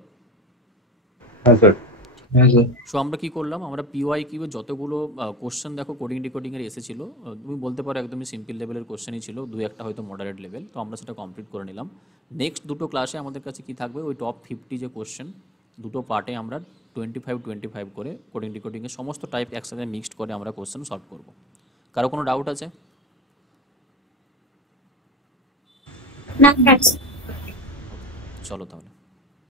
হ্যাঁ স্যার। হ্যাঁ স্যার। সো আমরা কি করলাম, আমরা পিওয়াই কিউ যতগুলো কোশ্চেন দেখো কোডিং ডিকোডিংয়ের এসেছিলো, তুমি বলতে পারো একদমই সিম্পল লেভেলের কোশ্চেনই ছিল, দু একটা হয়তো মডারেট লেভেল, তো আমরা সেটা কমপ্লিট করে নিলাম। নেক্সট দুটো ক্লাসে আমাদের কাছে কি থাকবে, ওই টপ 50 যে কোশ্চেন দুটো পার্টে আমরা 25 করে কোডিং ডিকোডিংয়ের সমস্ত টাইপ একসাথে মিক্সড করে আমরা কোশ্চেন সলভ করব। কারো কোনো ডাউট আছে? না, চলো তাহলে।